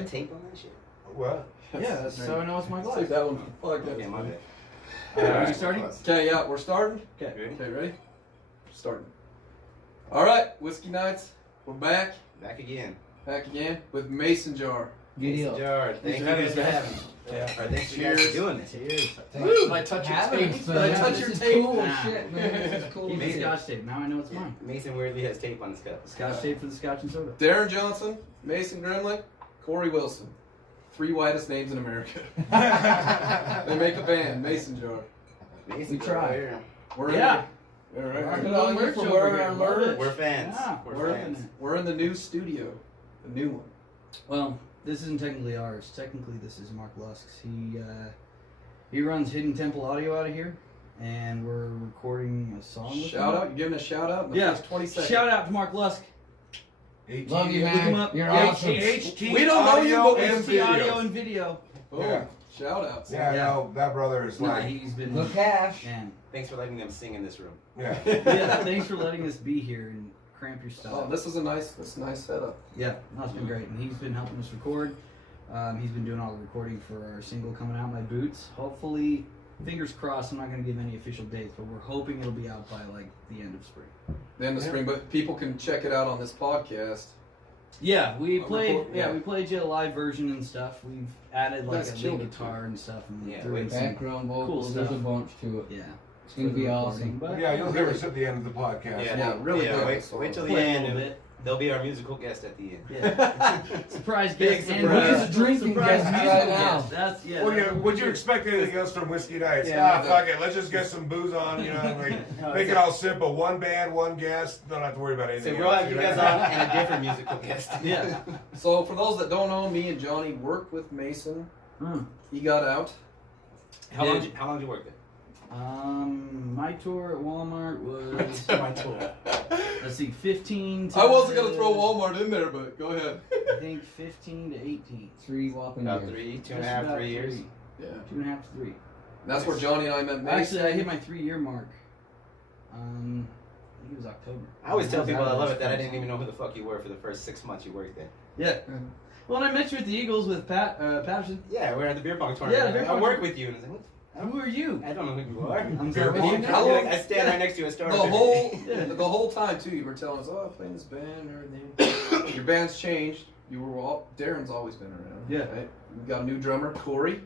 got tape on that shit? What? Yeah, that's so I know it's my glass. Take that one. Fuck Okay, my bad. Are you starting? Okay, yeah, we're starting. Okay. Ready? Okay, ready? Starting. All right, Whiskey Nights. We're back. Back again. Back again with Mason Jar. Mason Jarr. Thank you guys for having me. Yeah. All right, thanks for you guys for doing this. Cheers. Woo! I touch your Having tape. fun. Did I touch This your is tape? Cool Nah. shit, man. This is cool. Keep the shit. Scotch tape. Now I know it's mine. Mason weirdly has tape on his cup. Scotch tape for the Scotch and soda. Darren Johnson, Mason Grimley, Corey Wilson. 3 whitest names in America. They make a band, Mason Jar. Mason We try. Jarr. We're Yeah. in the, all Rock right. it all merch for over word here. on Love merch. it. We're fans. Yeah, We're fans. We're in the new studio, the new one. Well, this isn't technically ours. Technically, this is Mark Lusk's. He runs Hidden Temple Audio out of here, and we're recording a song with Shout him. out, you're giving a shout out in the Yeah. first 20 seconds. Shout out to Mark Lusk. Love you, Look him man. up. You're Yeah, awesome. We don't know you, but we and HT Audio video. and Video. Boom. Yeah. Shout outs. Yeah, Yeah. no, that brother is Nah, like, he's been. The cash. Man. Thanks for letting them sing in this room. yeah. Yeah, thanks for letting us be here and cramp your Oh, stuff. this is a nice setup. Yeah, that's been great. And he's been helping us record. He's been doing all the recording for our single coming out, My Boots. Hopefully, fingers crossed, I'm not going to give any official dates, but we're hoping it'll be out by like the end of spring. The end of spring, but people can check it out on this podcast. Yeah, we I'll played. record- Yeah, yeah. we played you a live version and stuff. We've added like Guys a killed lead it, guitar and stuff, and Yeah, threw in some. Background vocals. Cool There's a stuff. bunch to it. Yeah, It's gonna for be the awesome. recording, but Yeah, you'll hear us at the end of the podcast. Yeah, really good. Wait till the play a end. little And bit. they'll be our musical guest at the end. Yeah, surprise Big guest and surprise. musical Drinking surprise guest musical right now. guest. That's yeah. Well, that's- would you expect anything else from Whiskey Nights? Yeah, Fuck it. Let's just get some booze on, you know, like, make it all simple. One band, one guest. Don't have to worry about So anything we'll else, have you know? guys on and a different musical guest. Yeah. So for those that don't know, me and Johnny worked with Mason. He got out. How long did you work there? My tour at Walmart was My tour. let's see, 15 to I wasn't gonna throw Walmart in there, but go ahead. I think 15 to 18. 3 whopping About years. 3, two Just and a half, about 3 years. Yeah. 2.5 to 3. And that's where Johnny and I met Mason. Actually, I hit my 3-year mark. I think it was October. I always tell How's people that I love much it that I fun? didn't even know who the fuck you were for the first 6 months you worked there. Yeah. Well, and I met you at the Eagles with Patterson. Yeah, we're at the beer pong tournament. Yeah, the beer I pong work tournament. with you, and I was like, what? Who are you? I don't know who you are. I'm Beer sorry. pong? How long- I stand right next to you. I started. The whole time too, you were telling us, "Oh, I play in this band and everything." Your band's changed. You were all Darren's always been around. Yeah. Right? We got a new drummer, Corey.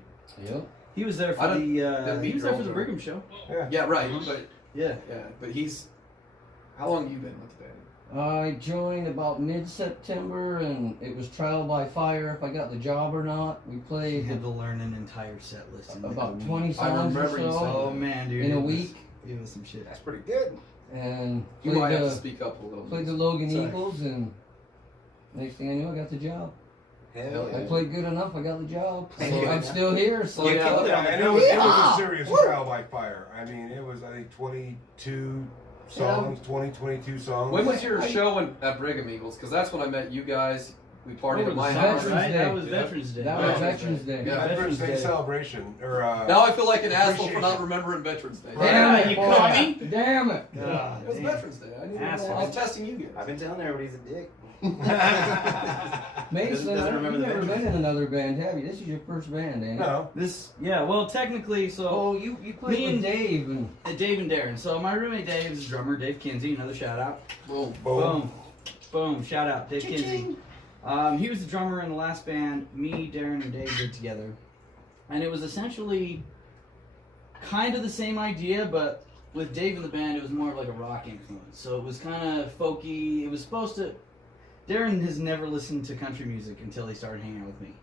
Yep. He was there I for don't- the. didn't meet He was there for your the old Brigham show. Yeah, right. Mhm. But Yeah. but he's. How long have you been with the band? I joined about mid-September, and it was trial by fire if I got the job or not. We He played had to learn an entire set list. in about a week. 20 I songs or remember you so Oh man, dude! in it a was- week, It was some shit. That's pretty good. and You might have to played speak up a little. played the bit. Logan Sorry. Eagles, and next thing I knew, I got the job. Hell I yeah. played good enough. I got the job. So Yeah. I'm still here. So You killed it Yeah, on the and beer it was pong. a serious trial by fire. I mean, it was, I think, 22 songs, 22 songs. When was your show at Brigham Eagles? Because that's when I met you guys. We partied Over at the my summer, house. Veterans right? Day. That was Yeah. Veterans Day. that was Veterans Veterans Day. Day. Yeah. Veterans Day Day. celebration. Or, Now I feel like an asshole for Appreciation. not remembering Veterans Day. Damn it, you boy. caught me? Damn it. God, It was damn. Veterans Day. I knew Asshole. I was testing you guys. I've been telling everybody he's a dick. Mason, Doesn't remember you've the never Veterans been in another band, have you? This is your first band, ain't it? no. Yeah, well, technically, so Oh, you played Me with and- Dave, and Dave and Darren. So my roommate Dave is a drummer. Dave Kinsey, another shout out. Boom. Boom, boom, shout out, Dave Kinsey. He was the drummer in the last band. Me, Darren, and Dave did together, and it was essentially kind of the same idea, but with Dave in the band, it was more of like a rock influence. So it was kind of folky. It was supposed to. Darren has never listened to country music until he started hanging out with me.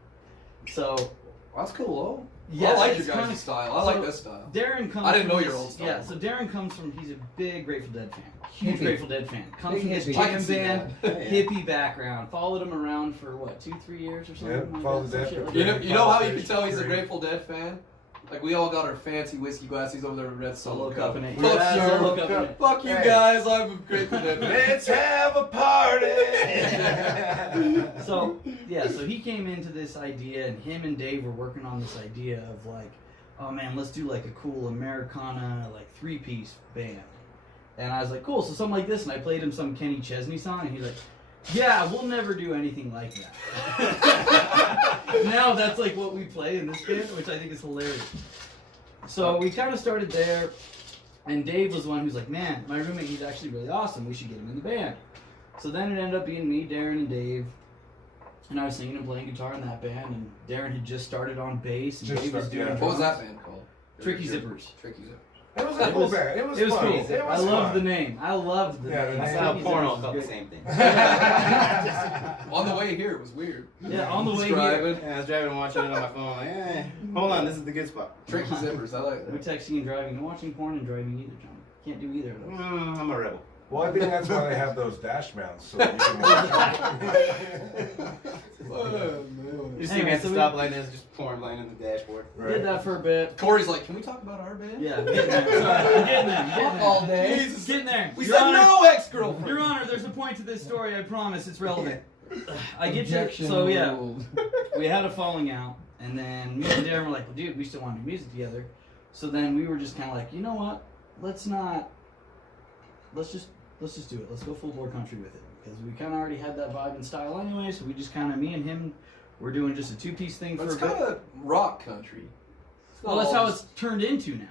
So That's cool, though. yeah, I like it's your guys' kinda- style. I so like this style. Darren comes. I didn't from know your this- old style. Yeah, so Darren comes from. He's a big Grateful Dead fan. Huge Hippie. Grateful Dead fan. Comes Big from this hippie. I can jam see band, that. hippie background. Followed him around for what, 2-3 years or something. Yeah, like followed that, some that shit for like You that. know, how you can Fish, tell he's a green. Grateful Dead fan? Like, we all got our fancy whiskey glasses over there with red Solo solo cup cup. in it. Fuck Yeah, you. solo cup in it. Fuck you Hey. guys, I'm a Grateful Dead fan. Let's have a party! So yeah, so he came into this idea, and him and Dave were working on this idea of like, oh man, let's do like a cool Americana like 3-piece band. And I was like, cool, so something like this, and I played him some Kenny Chesney song, and he's like, yeah, we'll never do anything like that. now that's like what we play in this band, which I think is hilarious. So we kind of started there, and Dave was the one who's like, man, my roommate, he's actually really awesome. We should get him in the band. So then it ended up being me, Darren, and Dave. And I was singing and playing guitar in that band, and Darren had just started on bass, and Just Dave was started, doing yeah. drums. What was that band called? Tricky Zippers. Tricky Zippers. It was a cool band. It was It was fun. cool. It was I loved fun. the name. I loved the Yeah, name. the I name. saw Tricky porno Zippers called was the great. same thing. On the way here, it was weird. Yeah, on the way Driving. here. Yeah, I was driving and watching it on my phone. Like, hold on, this is the good spot. Tricky Zippers, I like We that. texting and driving. And watching porn and driving either, John. Can't do either of those. I'm a rebel. Well, I think that's why they have those dash mounts, so that you can watch Oh, man. You see Anyway, me at the so we- stoplight, there's just porn laying in the dashboard. Did that for a bit. Corey's like, can we talk about our band? Yeah, I'm getting there. Sorry, I'm getting there. I'm getting Fuck there. all day. Jesus. Getting there. We Your said Honor, no ex-girlfriend. Your Honor, there's a point to this story. I promise it's relevant. I get you. Objection So yeah, ruled. we had a falling out, and then me and Darren were like, well, dude, we still want to do music together. So then we were just kind of like, you know what? Let's just do it. Let's go full bore country with it, because we kind of already had that vibe and style anyway. So we just kind of, me and him, we're doing just a 2-piece thing But for it's a bit. kind of rock country. It's not Well, that's all how just- it's turned into now.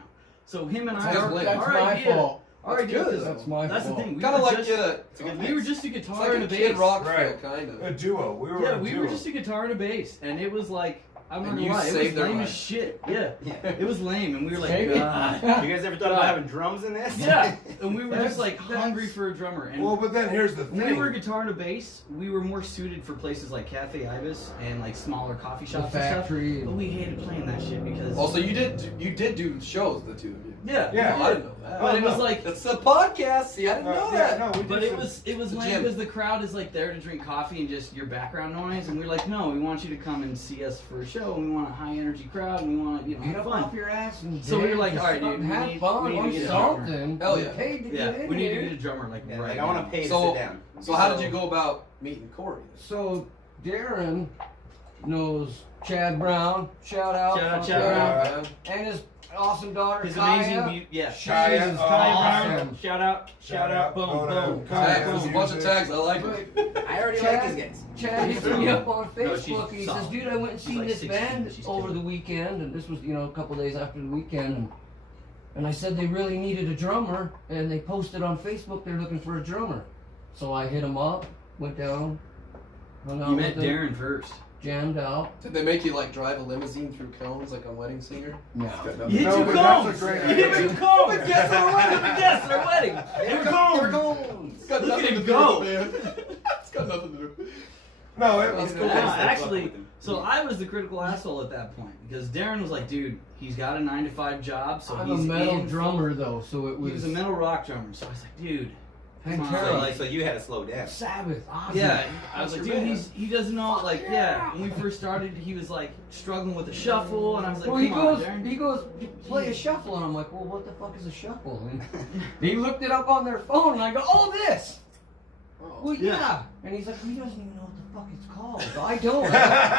So him and I, That's our, my our my idea, fault. our That's idea good, was- though. That's my that's the fault. thing. We Kind of were like just, get a. we were just a It's guitar like and a a kid bass. rock Right. feel, kind a of. duo. We were Yeah, a we duo. were just a guitar and a bass, and it was like, I'm not And gonna you lie, it was saved their lame as life. shit. Yeah, Yeah. it was lame, and we were like, Maybe. God. You guys ever thought about having drums in this? Yeah, and we were That's- just like hungry that's- for a drummer. And Well, but then here's the when thing. we were a guitar and a bass, we were more suited for places like Cafe Ibis and like smaller coffee The shops and stuff. factory. But we hated playing that shit because Also, you did do shows, the two of you. yeah, Yeah. No, I didn't know that. But it was no. like, It's a podcast. See, I didn't know yeah, that. no, we but did it was The lame gym. because the crowd is like there to drink coffee and just your background noise, and we're like, no, we want you to come and see us for a show, and we want a high energy crowd, and we want to Get have up fun. off your ass and So we were dance like, and all right, stuff, dude, we have need- fun we need to or get a drummer. something. Hell We yeah. paid to Yeah, get in we need to here. get a drummer like Yeah, right like I want now. to pay to So- sit down. So how did you go about meeting Corey? So Darren knows Chad Brown. Shout out. Shout out fuck Chad yeah. Brown. And his awesome daughter His Kaya. amazing, yeah. Kaya, She's oh, Kaya awesome. Brown, shout out, boom, Go boom, down. Kaya, Tags, there's a boom. bunch of tags. I like it. I already Chad- like these guys. Chad hit me up on No, she's Facebook. He says, solid. "Dude, I went and She's seen like this 16, band but she's over killing the weekend, and this was, a couple days after the weekend." And I said they really needed a drummer, and they posted on Facebook they're looking for a drummer. So I hit him up, went down, hung out You with met him, Darren first. jammed out. Did they make you like drive a limousine through cones like a wedding singer? No. You hit No, two but that's cones. a great You hit idea. two cones. The guests at our wedding. The guests at our wedding. They were cones. It's got Look nothing at to him do go. with it, man. It's got nothing to do. No, That's it, cool. No, I just fuck actually, with them. so I was the critical asshole at that point because Darren was like, dude, he's got a 9-to-5 job, so I'm a he's metal in drummer though, so it He was was a metal rock drummer, so I was like, dude, come on. Pantera, So you had to slow down. Sabbath, Ozzy. Yeah, I was That's like, your dude, band. he doesn't know, like, yeah. When we first started, he was like struggling with the shuffle, and I was like, Well, come on, Darren. he goes, play a shuffle, and I'm like, well, what the fuck is a shuffle? And he looked it up on their phone, and I go, oh, this. Oh. Well, Yeah. yeah. And he's like, he doesn't even know what the fuck it's called. I don't.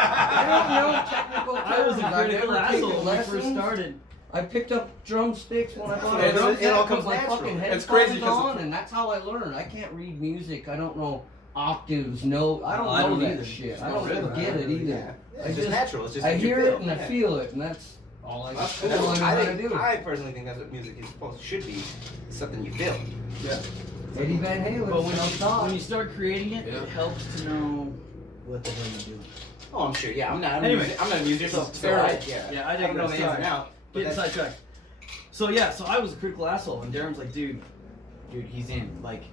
I don't know technical terms. I was a I've critical never taken asshole when we first lessons. started. I picked up drumsticks when I bought It a all- drum it all set, comes put my natural. fucking It's headphones crazy 'cause on, and that's how I learn. I can't read music. I don't know octaves, no. I don't No, I know don't that either. shit. Just I no don't rhythm. get it either. Yeah. I It's just just- natural. It's just I what you hear feel. it and I Yeah. feel it, and that's all I. That's That's all I know I, how to think, do. I personally think that's what music is supposed to should be. Something you feel. Yeah. Eddie Van Halen. But when self-taught. you start creating it, Yeah. it helps to know what the hell you're doing. Oh, I'm sure. Yeah, I'm not. Anyway. I'm not a musician. So, So fair I, enough. yeah, Yeah, I don't know digress. the ins Sorry. and outs. but Getting that's- sidetracked. So yeah, so I was a critical asshole, and Darren's like, dude, he's in. Like,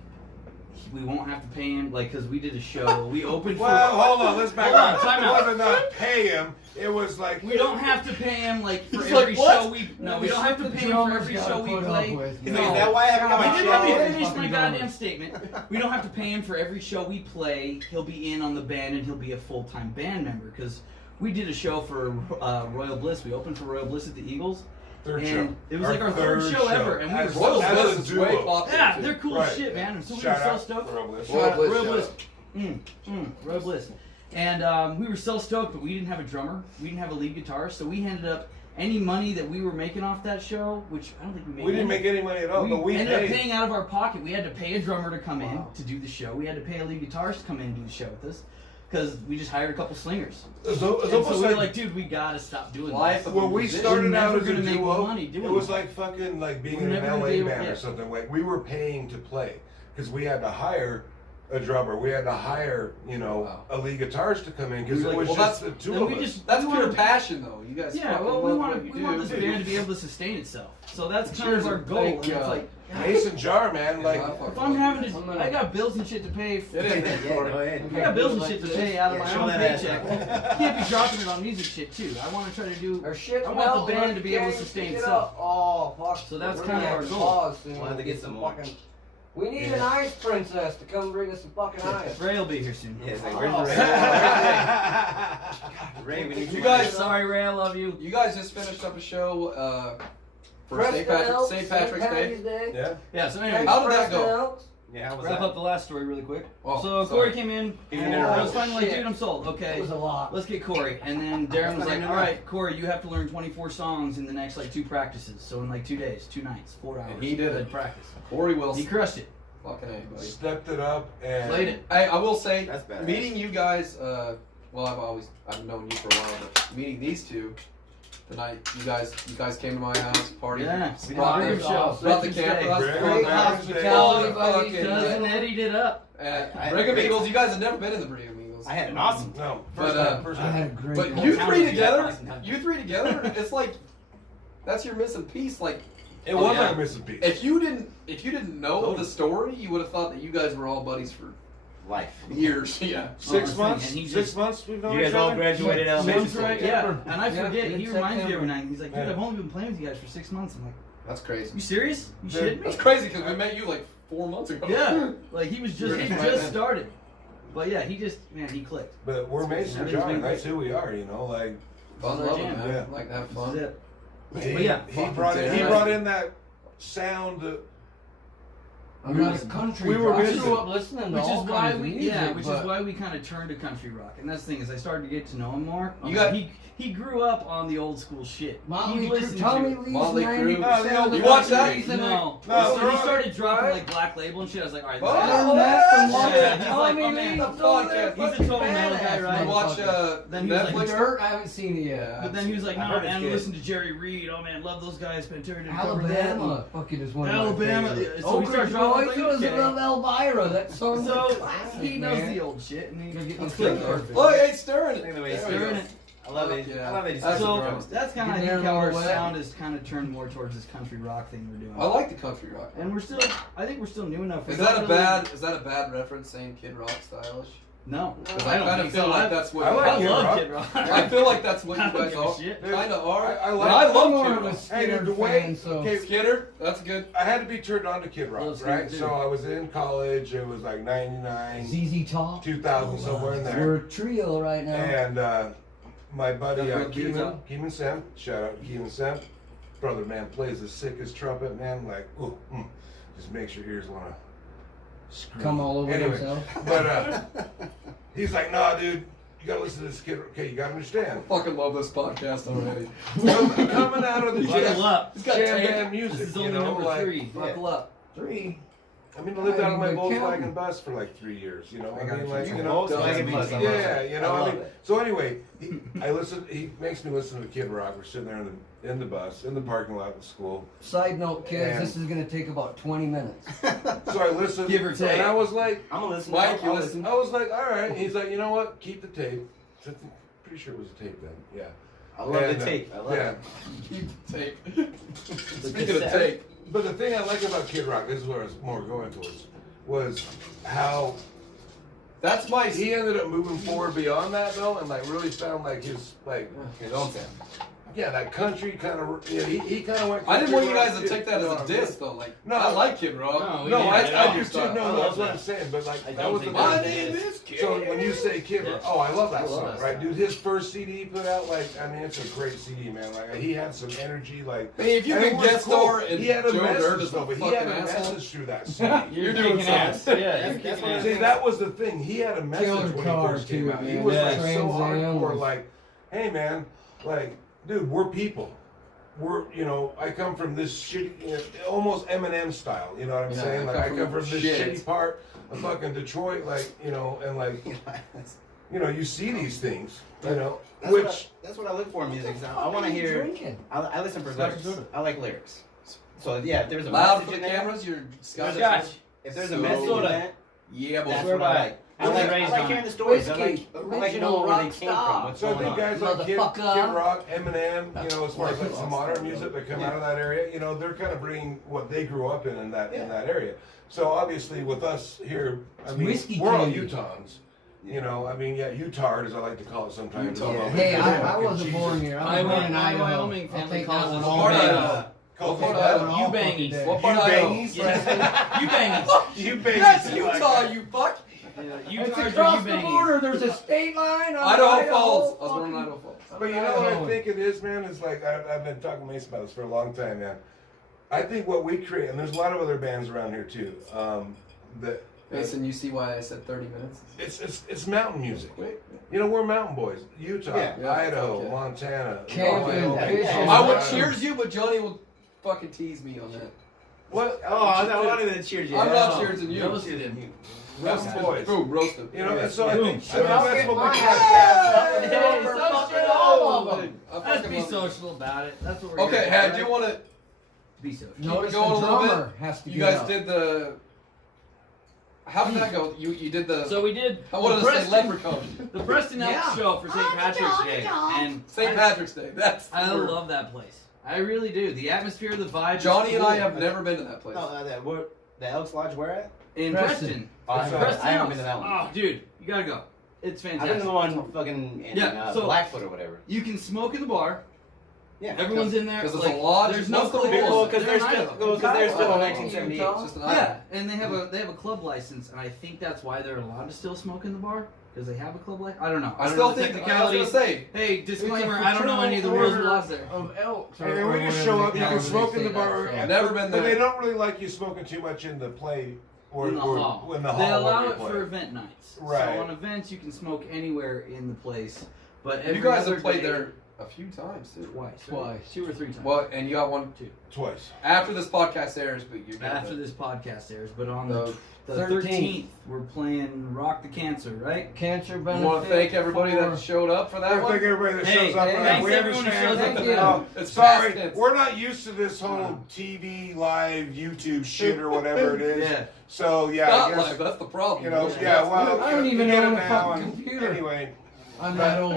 we won't have to pay him, like, because we did a show. We opened for. well, hold on. Let's back Hold on, up. time It out. wasn't not pay him. It was like We don't have to pay him like for He's every like, what? show we. No, we don't have to pay him for every show we play. He's like, is that why I haven't got my You didn't let me show? finish my goddamn statement. We don't have to pay him for every show we play. He'll be in on the band and he'll be a full-time band member because we did a show for Royal Bliss. We opened for Royal Bliss at the Eagles. third and show. it was like our third show ever, and we were Royal That's Bliss a is duo. way popular. Yeah, too. they're cool Right. as shit, man. So we Shout were so out stoked. Royal Bliss. Royal Bliss, Royal shout Bliss. Royal Bliss. And we were so stoked, but we didn't have a drummer. We didn't have a lead guitarist, so we ended up any money that we were making off that show, which I don't think we made. We didn't make any money at all, but we ended up paid. paying out of our pocket. We had to pay a drummer to come in Wow. to do the show. We had to pay a lead guitarist to come in and do the show with us. because we just hired a couple slingers. It's And almost so we were like like, dude, we gotta stop doing Life this. of a when we musician. started We're out never as a gonna make duo, money doing it was it. like fucking like being We're in an never gonna LA be able- band yeah. or something. Like we were paying to play because we had to hire a drummer. We had to hire, you know, Wow. a lead guitarist to come in because We it were was like, just well, the two then of we us. just- That's we pure wanted- passion, though. You guys. Yeah, fucking well, we love want what you we do. want this dude. band to be able to sustain itself. So that's kind Cheers of our and goal. thank And it's God. like, Mason Jar, man, like Yeah, I fucking if I'm love having you to, guys. I got bills and shit to pay. Get in there, Yeah, Corey. go ahead. I got bills and shit to pay out of Yeah, my show own that ass. paycheck. Can't be dropping it on music shit too. I want to try to do. Our shit's I want the melting, band to be able to okay, sustain pick it itself. up. Oh, fuck. So that's We're kind of gonna our have goal. pause soon. We'll have to get some more. We need an ice princess to come bring us some fucking ice. Ray will be here soon. Yeah, it's like, Oh. where's Ray? Ray, we need You some guys- money. Sorry, Ray, I love you. You guys just finished up a show for St. Preston St. Patrick's Day. Patty's Day. yeah. Yeah. So anyway, How did that Preston go? Elks. Yeah, how was wrap that? up the last story really quick. Oh, so sorry. Corey came in, He's and in I a was row. finally like, Shit. dude, I'm sold. It Okay, was a lot. let's get Corey. And then Darren was not like, even all enough. right, Corey, you have to learn 24 songs in the next like 2 practices. So in like 2 days, 2 nights, 4 hours. And he did of it. practice. Corey He Wilson. crushed it. Fucking A, buddy. Stepped it up and Played it. I will say, That's badass. meeting you guys, well, I've known you for a while, but meeting these two, the night you guys came to my house, party, Yeah, we brought did a the, good show. brought the Veterans camper, Day. that's Great fun. hospitality, Oh, buddy. fucking- Cousin Eddie did up. I- Brigham Eagles, you guys have never been in the Brigham Eagles. I had an awesome time. no, But, first time, first I time. had a great But time. you Town three was together, awesome. it's like, that's your missing piece. Like, It oh, was yeah. like a missing piece. if you didn't know the story, you would have thought that you guys were all buddies for Life. years. Yeah. 6 Honestly, months. and he 6 just- months we've known You each guys all other? graduated elementary Sounds school. right, yeah. And I Yeah, forget. He reminds me mid-September. every night. He's like, dude, Yeah. I've only been playing with you guys for 6 months. I'm like, That's crazy. you serious? You Yeah. shitting me? That's crazy because we met you like 4 months ago. Yeah. Like he was just, Right he then. just started. But yeah, he just, man, he clicked. But we're Mason Everything's Jar. been That's great. who we are, you know. Like Fun That's our loving, jam. man. Yeah. Like to have This is fun. it. he, But yeah, he brought in that sound. I'm not a country. we were rock. I missing. grew up listening to Which all is why kinds of we, music, yeah, which is but why we kind of turned to country rock. And that's the thing is, I started to get to know him more. You got- he grew up on the old school shit. Motley he Crue, listened Tommy to. Lee's Motley Crue. 90% of the You watch that? countries in it. No, No, so they're he all- started dropping right? like Black Label and shit. I was like, all right, Oh, this I guy- learned that from yeah, watching he's Tommy like, oh, Lee. man, He's over there he's a fucking total metal guy, badass, right? You watch motherfucker. Then he was like, Netflix. Dirt? I haven't seen it yet. But then he was like, I no, heard it's man, good. listen to Jerry Reed. Oh man, love those guys. Pantera did cover that. Alabama fucking is one of Alabama. my favorites. Yeah, so he started Oak dropping Ridge like, Boys, okay. I love Elvira. That song's So a classic, he knows man. the old shit, and Gotta he get let's this click thing perfect. Look, hey, it's stirring Look at it. the way it's There we Stirring go. it. I love it. Yeah. I love it. That's So the drums. that's kind of, I Get think, there how our all the way. sound is kind of turned more towards this country rock thing we're doing. I like the country rock. And we're still, I think we're still new enough. Is We're that not a really- bad reference saying Kid Rock stylish? No. Because I I don't kind of think feel so. like that's what I like I Kid love Rock. Kid Rock. I feel like that's what I you don't guys give a all shit. kind of are. I And like- I I'm love more Kid of a Rock. Skinner the way- fan, so okay, Skinner, that's good. I had to be turned on to Kid Rock, Love Skinner right? too. So I was in college. It was like 99, ZZ Top. 2000, somewhere in We're there. a trio right now. And my buddy Got real keys on? Keeman Sem, shout out to Keeman Sem, brother man plays the sickest trumpet, man. Like, ooh, just makes your ears want to scream. Come all over Anyway, himself. But he's like, nah, dude, you gotta listen to this kid. Okay, you gotta understand. I fucking love this podcast already. Coming out of the Buckle jam, up. He's got jam tape. band This music, is you only know, number like, 3. Buckle up. 3. I mean, I lived out on my I'm Volkswagen counting. bus for like 3 years, you know. I I got mean, you. like, You you know, Volkswagen bus, I love yeah, it. you know. I I love mean, it. so anyway, he makes me listen to Kid Rock. We're sitting there in the bus, in the parking lot of the school. Side note, kids, And- this is gonna take about 20 minutes. So I listened, Give or take. and I was like, I'm gonna listen. Mike, you I'll listen. I was like, all right. He's like, you know what? Keep the tape. Pretty sure it was a tape then. Yeah. I love And, the tape. I love yeah. it. Keep tape. The Speaking of cassette. tape, But the thing I like about Kid Rock, this is what I was more going towards, was how that's my. he ended up moving forward beyond that though, and like really found like his like His own sound. yeah that country kind of yeah he kind of went. I didn't want you Kid Rock guys to shit, take that you know as a what I mean? diss though. Like, No. I like Kid Rock. No, we No, didn't I at all. do too. No, I no, love that's what that. I'm saying. But like I that don't was the think thing. that My name is- is Kid. So when you say Kid Rock, Yeah. oh, I love that I love song, that right, song. dude? His first CD he put out, like, I mean, it's a great CD, man. Like, he had some energy, like. I mean, if you and it can was guest star and he had a Joe message, Dirt is though, a but he fucking had a asshole. message through that CD. You're kicking doing ass. something. Yeah, That's- you're that's kicking what ass. See, that was the thing. He had a message Killer when he car, first came too, out. He man. was Yeah. like so Trans Am hardcore, was- like, hey, man, like, dude, we're people. We're, you know, I come from this shitty, you know, almost Eminem style, you know what I'm saying? Like, I come from this shit. shitty part of fucking Detroit, like, you know, and like, you see these things, That's what I look for in music. I want to hear. Drinking. I listen for Scotch lyrics. soda. I like lyrics. So yeah, if there's a Loud message for in the there, cameras, you're Scotch. if there's a So- message in Soda. that, Yeah, boy. that's what I like. I like hearing the stories. Whiskey. I like Original knowing where they rock came star. from. What's So I going think on. guys like Kid Motherfucker. Rock, Eminem, as far as like some modern music that come out of that area, they're kind of bringing what they grew up in that area. So obviously with us here, I mean, whiskey we're all candy. Utahns. Utah, as I like to call it sometimes. Utah. Yeah. Hey, I Fucking wasn't Jesus. born here. I was born in Idaho. Wyoming I'll family take calls that us one. What part of Idaho. Idaho? Cold What part Idaho. of Idaho? You bangies. What part of Idaho? You bangies. You baby. That's Utah, you fuck. You It's charge across you the bangies. border. There's a state line. on Idaho Falls. I was born in Idaho Falls. But you know what I think it is, man? Is like I've been talking to Mason about this for a long time, man. I think what we create, and there's a lot of other bands around here too. That Mason, you see why I said 30 minutes? it's mountain music. Quick. We're mountain boys. Utah, Yeah. Idaho, Yeah. Montana. Camping, Wyoming. fishing. I would cheers you, but Johnny will fucking tease me on that. What? Oh, I wanted to cheer you. I'm not cheersing you. Roasted him. Mountain boys. Boom, roasted. And so I think I'll that's get what my we ass Hey, Hey, so fucking shit all of them. I Let's fucking be love it. social about it. That's what we're Okay, here hey, I for, do right? want to. Be social. Notice the going a little bit. drummer has to You get guys up. did the. How did that go? You did the. So we did I wanted the to say Preston, leprechaun. the Preston Elks Yeah. show for St. Patrick's Day, and St. Patrick's Day. That's. the I word. love that place. I really do. The atmosphere, the vibe. Johnny is and cool. I have never been to that place. No, the Elks Lodge where at? in Preston. Preston. Oh, I haven't Preston been Elks. to that one. Oh, dude, you gotta go. It's I've been fantastic. to the one fucking in Yeah, so- Blackfoot or whatever. You can smoke in the bar. Yeah. Everyone's in there. 'cause it's like, a lodge. There's no What's the club. rules? Well, because they're in still, Idaho. well, 'cause they're still in Utah. 1978. Utah. It's just an Yeah, island. and they have a club license, and I think that's why they're allowed to still smoke in the bar because they have a club license. I don't know. I don't still know the think. I was technicalities. gonna say. Hey, disclaimer: I don't know any of the rules or laws there. Of elks. I mean, we just show up, you can smoke in the bar. I've never been But there. they don't really like you smoking too much in the play or In the hall. in the hall. They where allow we it play. for event nights. Right. So on events, you can smoke anywhere in the place. But every You guys other have played day- there a few times too. twice, Twice. 2 or 3 times. What? And you got one Twice. after this podcast airs, but you're After this podcast airs, but on The the 13th. 13th, we're playing Rock the Cancer, right? Cancer I benefit. want to thank everybody for- that showed up for that I one. thank everybody that Hey, shows up. hey, for that. thanks We everyone who understand. shows up. Thank you. It's Sorry, past tense. we're not used to this whole TV live YouTube shit or whatever it is. Yeah. So yeah, Not I guess live, that's the problem. yeah. Well, I don't you even get know it the now, fucking and computer. Anyway, I'm that old.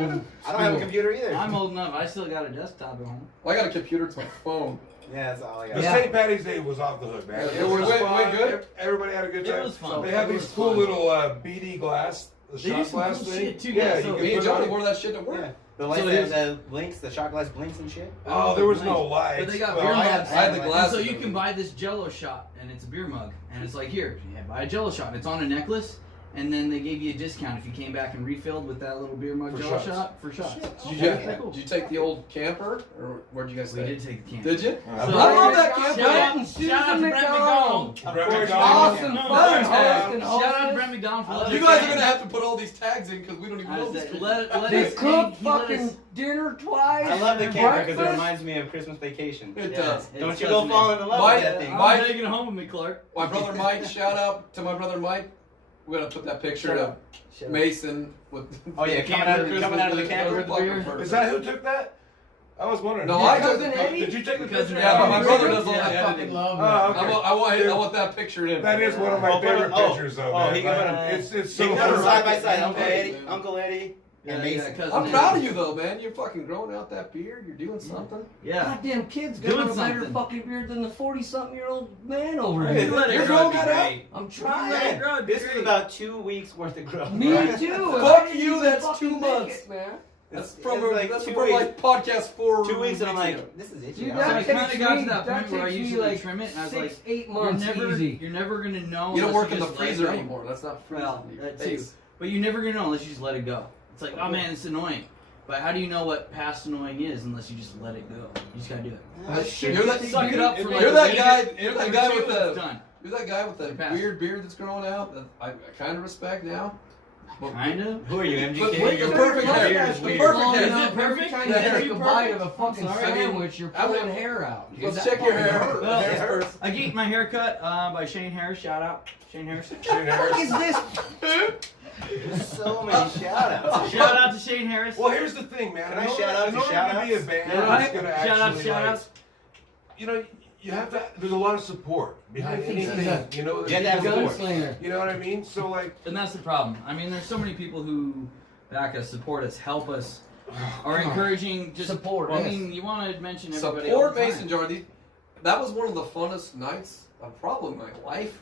I don't have a computer either. I'm old enough. I still got a desktop at home. Well, I got a computer to my phone. Yeah, that's all I the got. Yeah. St. Patty's Day was off the hook, man. Yeah, It was went fun. good? Everybody had a good It time. was fun. They have It these was cool fun. little beady glass, the They do shot some glass cool thing. shit, too, Yeah, yeah, you so- can Me and put it Johnny on. wore that shit to work. Yeah. The lights, So have there's- the blinks, the shot glass blinks and shit. Oh, there was no lights. But they got Well, beer I had- mugs. I had the And glass. So you can buy this Jello shot, and it's a beer mug, and it's like here, yeah, buy a Jello shot. It's on a necklace, and then they gave you a discount if you came back and refilled with that little beer mug For Jello shots. shot for shots. Did you, Yeah, cool. did you take the old camper, or where'd you guys We stay? did take the can. Did you? So- I love that Shout camper. out Shout to out Susan to Brett McDonald. McDonald. Brett course, McDonald. Awesome No, fun no, hosting. Shout out to Brett McDonald for I love letting You us guys are in. gonna have to put all these tags in because we don't even I know was these. like, let They us cook he let us- fucking dinner twice. I love the camper because it breakfast. reminds me of Christmas Vacation. It Yeah, does. it Don't you does go me. fall in love Mike- with that thing. Mike- I'm taking it home with me, Clark. My brother Mike, shout out to my brother Mike. We're gonna put that picture of Mason with. Oh, yeah, coming out of the camper with the beer. Is that who took that? I was wondering. No, Did I you- took Cousin Eddie? Did you take the Cousin picture? Eddie. Yeah, but my brother Yeah, does all the I fucking editing. love Oh, that. okay. I want that picture in. That is one of my Oh, favorite oh, pictures, though. oh, man. he can put 'em- It's You so can put them fun. side by side. Uncle Hey. Eddie, Uncle Eddie, and Mason. cousin I'm Eddie. proud of you though, man. You're fucking growing out that beard. You're doing something. Yeah. Goddamn kids Doing got a better something. fucking beard than the 40-something-year-old man over Hey, here. Let it You're grow, growing be that out? great. I'm Let it trying. grow, be This is great. about 2 weeks worth of growth. Me right? too. Fuck I didn't you, even that's fucking 2 make months. it, man. That's It's from like that's 2 from weeks. like podcast 4 2 weeks, and I'm ago. like, this is itchy. Dude, I So I was kinda like, got to me- that point where I takes used me to like trim it, and I was 6-8 like, months easy. you're never gonna know. You don't unless work in the just let it freezer go. anymore. That's not freezing. Well, your that too. face. But you're never gonna know unless you just let it go. It's like, oh man, it's annoying. But how do you know what past annoying is unless you just let it go? You just gotta do it. oh, shit. You're that, Suck it up for like you're a that week. guy. You're that Week guy two, with it's the. done. You're that guy with the It passed. weird beard that's growing out that I kind of respect now. Kind of. Who are you, But MGK? wait, Your the perfect beard hair. is The weird. perfect Long hair. enough, Is it perfect? Every time Yeah, you take you a bite perfect? of a fucking I'm sorry. sandwich, you're I mean- pulling hair out. Let's Is check that your fucking hair. hurt? Well, Hair's first. I get my hair cut by Shane Harris. Shout out, Shane Harris. Shane Harris. What is this? There's so many shout outs. Shout out to Shane Harris. Well, here's the thing, man. Can I In order- shout out in to order shout to be a outs? band Yeah, that's right. gonna Shout outs, actually, shout like, outs. you know, you have to. There's a lot of support behind I think so, anything. yeah. You know, You have to have support. Gunslinger. You know what I mean? So like, And that's the problem. I mean, there's so many people who back us, support us, help us, are encouraging. Just Support, I yes. mean, you want to mention everybody. Support all the time. Mason Jar. That was one of the funnest nights of probably my life.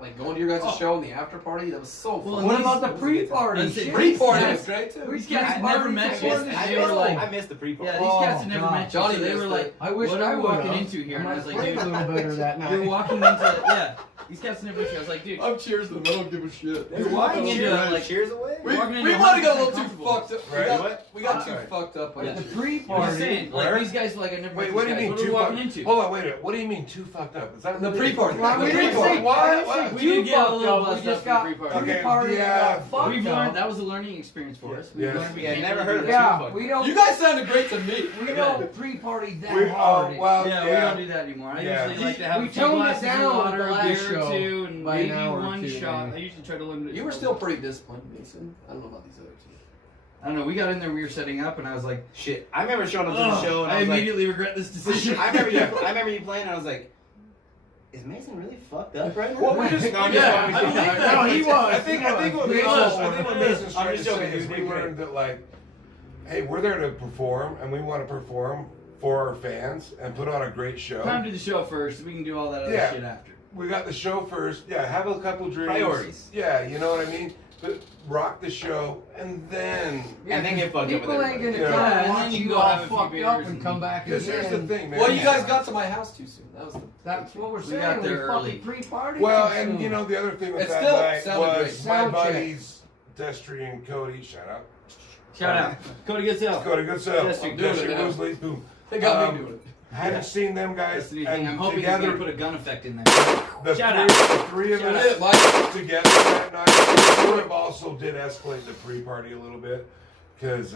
Like going to your guys' show and the after party. That was so fun. Well, What these- about the pre-party? Let's say Shit. Pre-party Yes. was great too. These cats Yeah, never party met before you. the And they show. were like, I missed the pre-party. yeah, these cats had never God. met you. Johnny So they missed were it. like, I wish what I are we would walking have. into here? And I was like, played dude, a little better that night. you're walking into, yeah. These cats never met you. I was like, dude, I'm cheers to them. I don't give a shit. you're walking into like, cheers away. We walking into might have got a 100% little too comfortable. fucked up. Right. We got too Alright. fucked up. Yeah. The Like, I'm pre-party. just saying, like Where? these guys, like I never wait, met what these do you guys. mean What are too we walking fucked? into? Hold on, wait a minute. What do you mean too fucked up? Is that The really- pre-party. Well, The we didn't pre-party. say What? what? We Too did get a fucked little up. buzzed We just up got in pre-party. Okay, pre-party. yeah, Fucked We've up. learned that was a learning experience for us. We Yes. learned we Yeah, can't never really heard do of that. Yeah, Too we fucked don't. You guys sounded great to me. We don't pre-party that We, hard. well, Yeah, we yeah. don't do that anymore. I Yeah. usually like to have We a few toned it glasses down of with water, the a last beer show or two, and by an maybe hour or one two, shot. maybe. I usually try to limit it. You were still pretty disciplined, Mason. I don't know about these other two. I don't know. We got in there. We were setting up, and I was like, Shit, I remember showing up to the "Ugh, show and I I was like, immediately regret this decision. I remember you playing and I was like, is Mason really fucked up right now? Well, we just, No, I'm Yeah, just I fucking- believe that. No, he was. I think what He Mason's, was. I think what Mason's I'm trying to just joking, say is you we did great. learned that, like, hey, we're there to perform, and we want to perform for our fans and put on a great show. Time to do the show first. So we can do all that other Yeah. shit after. We got the show first. Yeah, have a couple drinks. Priorities. Yeah, you know what I mean? But rock the show, and then. And then get fucked up with People ain't everybody. gonna Yeah. come Yeah, and and watch then you you go all have a few fucked beers up and and- come back Because here's the again. thing, man. Well, you guys got to my house too soon. That was the. That's what we're We saying. got there we early. fucking pre-party. Well, too and soon. you know the other thing with It that still night sounded was great. my Sound check. buddies, Destry and Cody. Shout out. Shout out, Cody Goodsell. Cody, good sell. Destry, I'm doing it now. Woosley, boom. They got Um, me doing it. Hadn't seen them That's guys, the new thing. I'm and hoping he's together gonna put a gun effect in there. the Shout three, out. the three of Shout us out. Mike. together that night sort of also did escalate the pre-party a little bit, because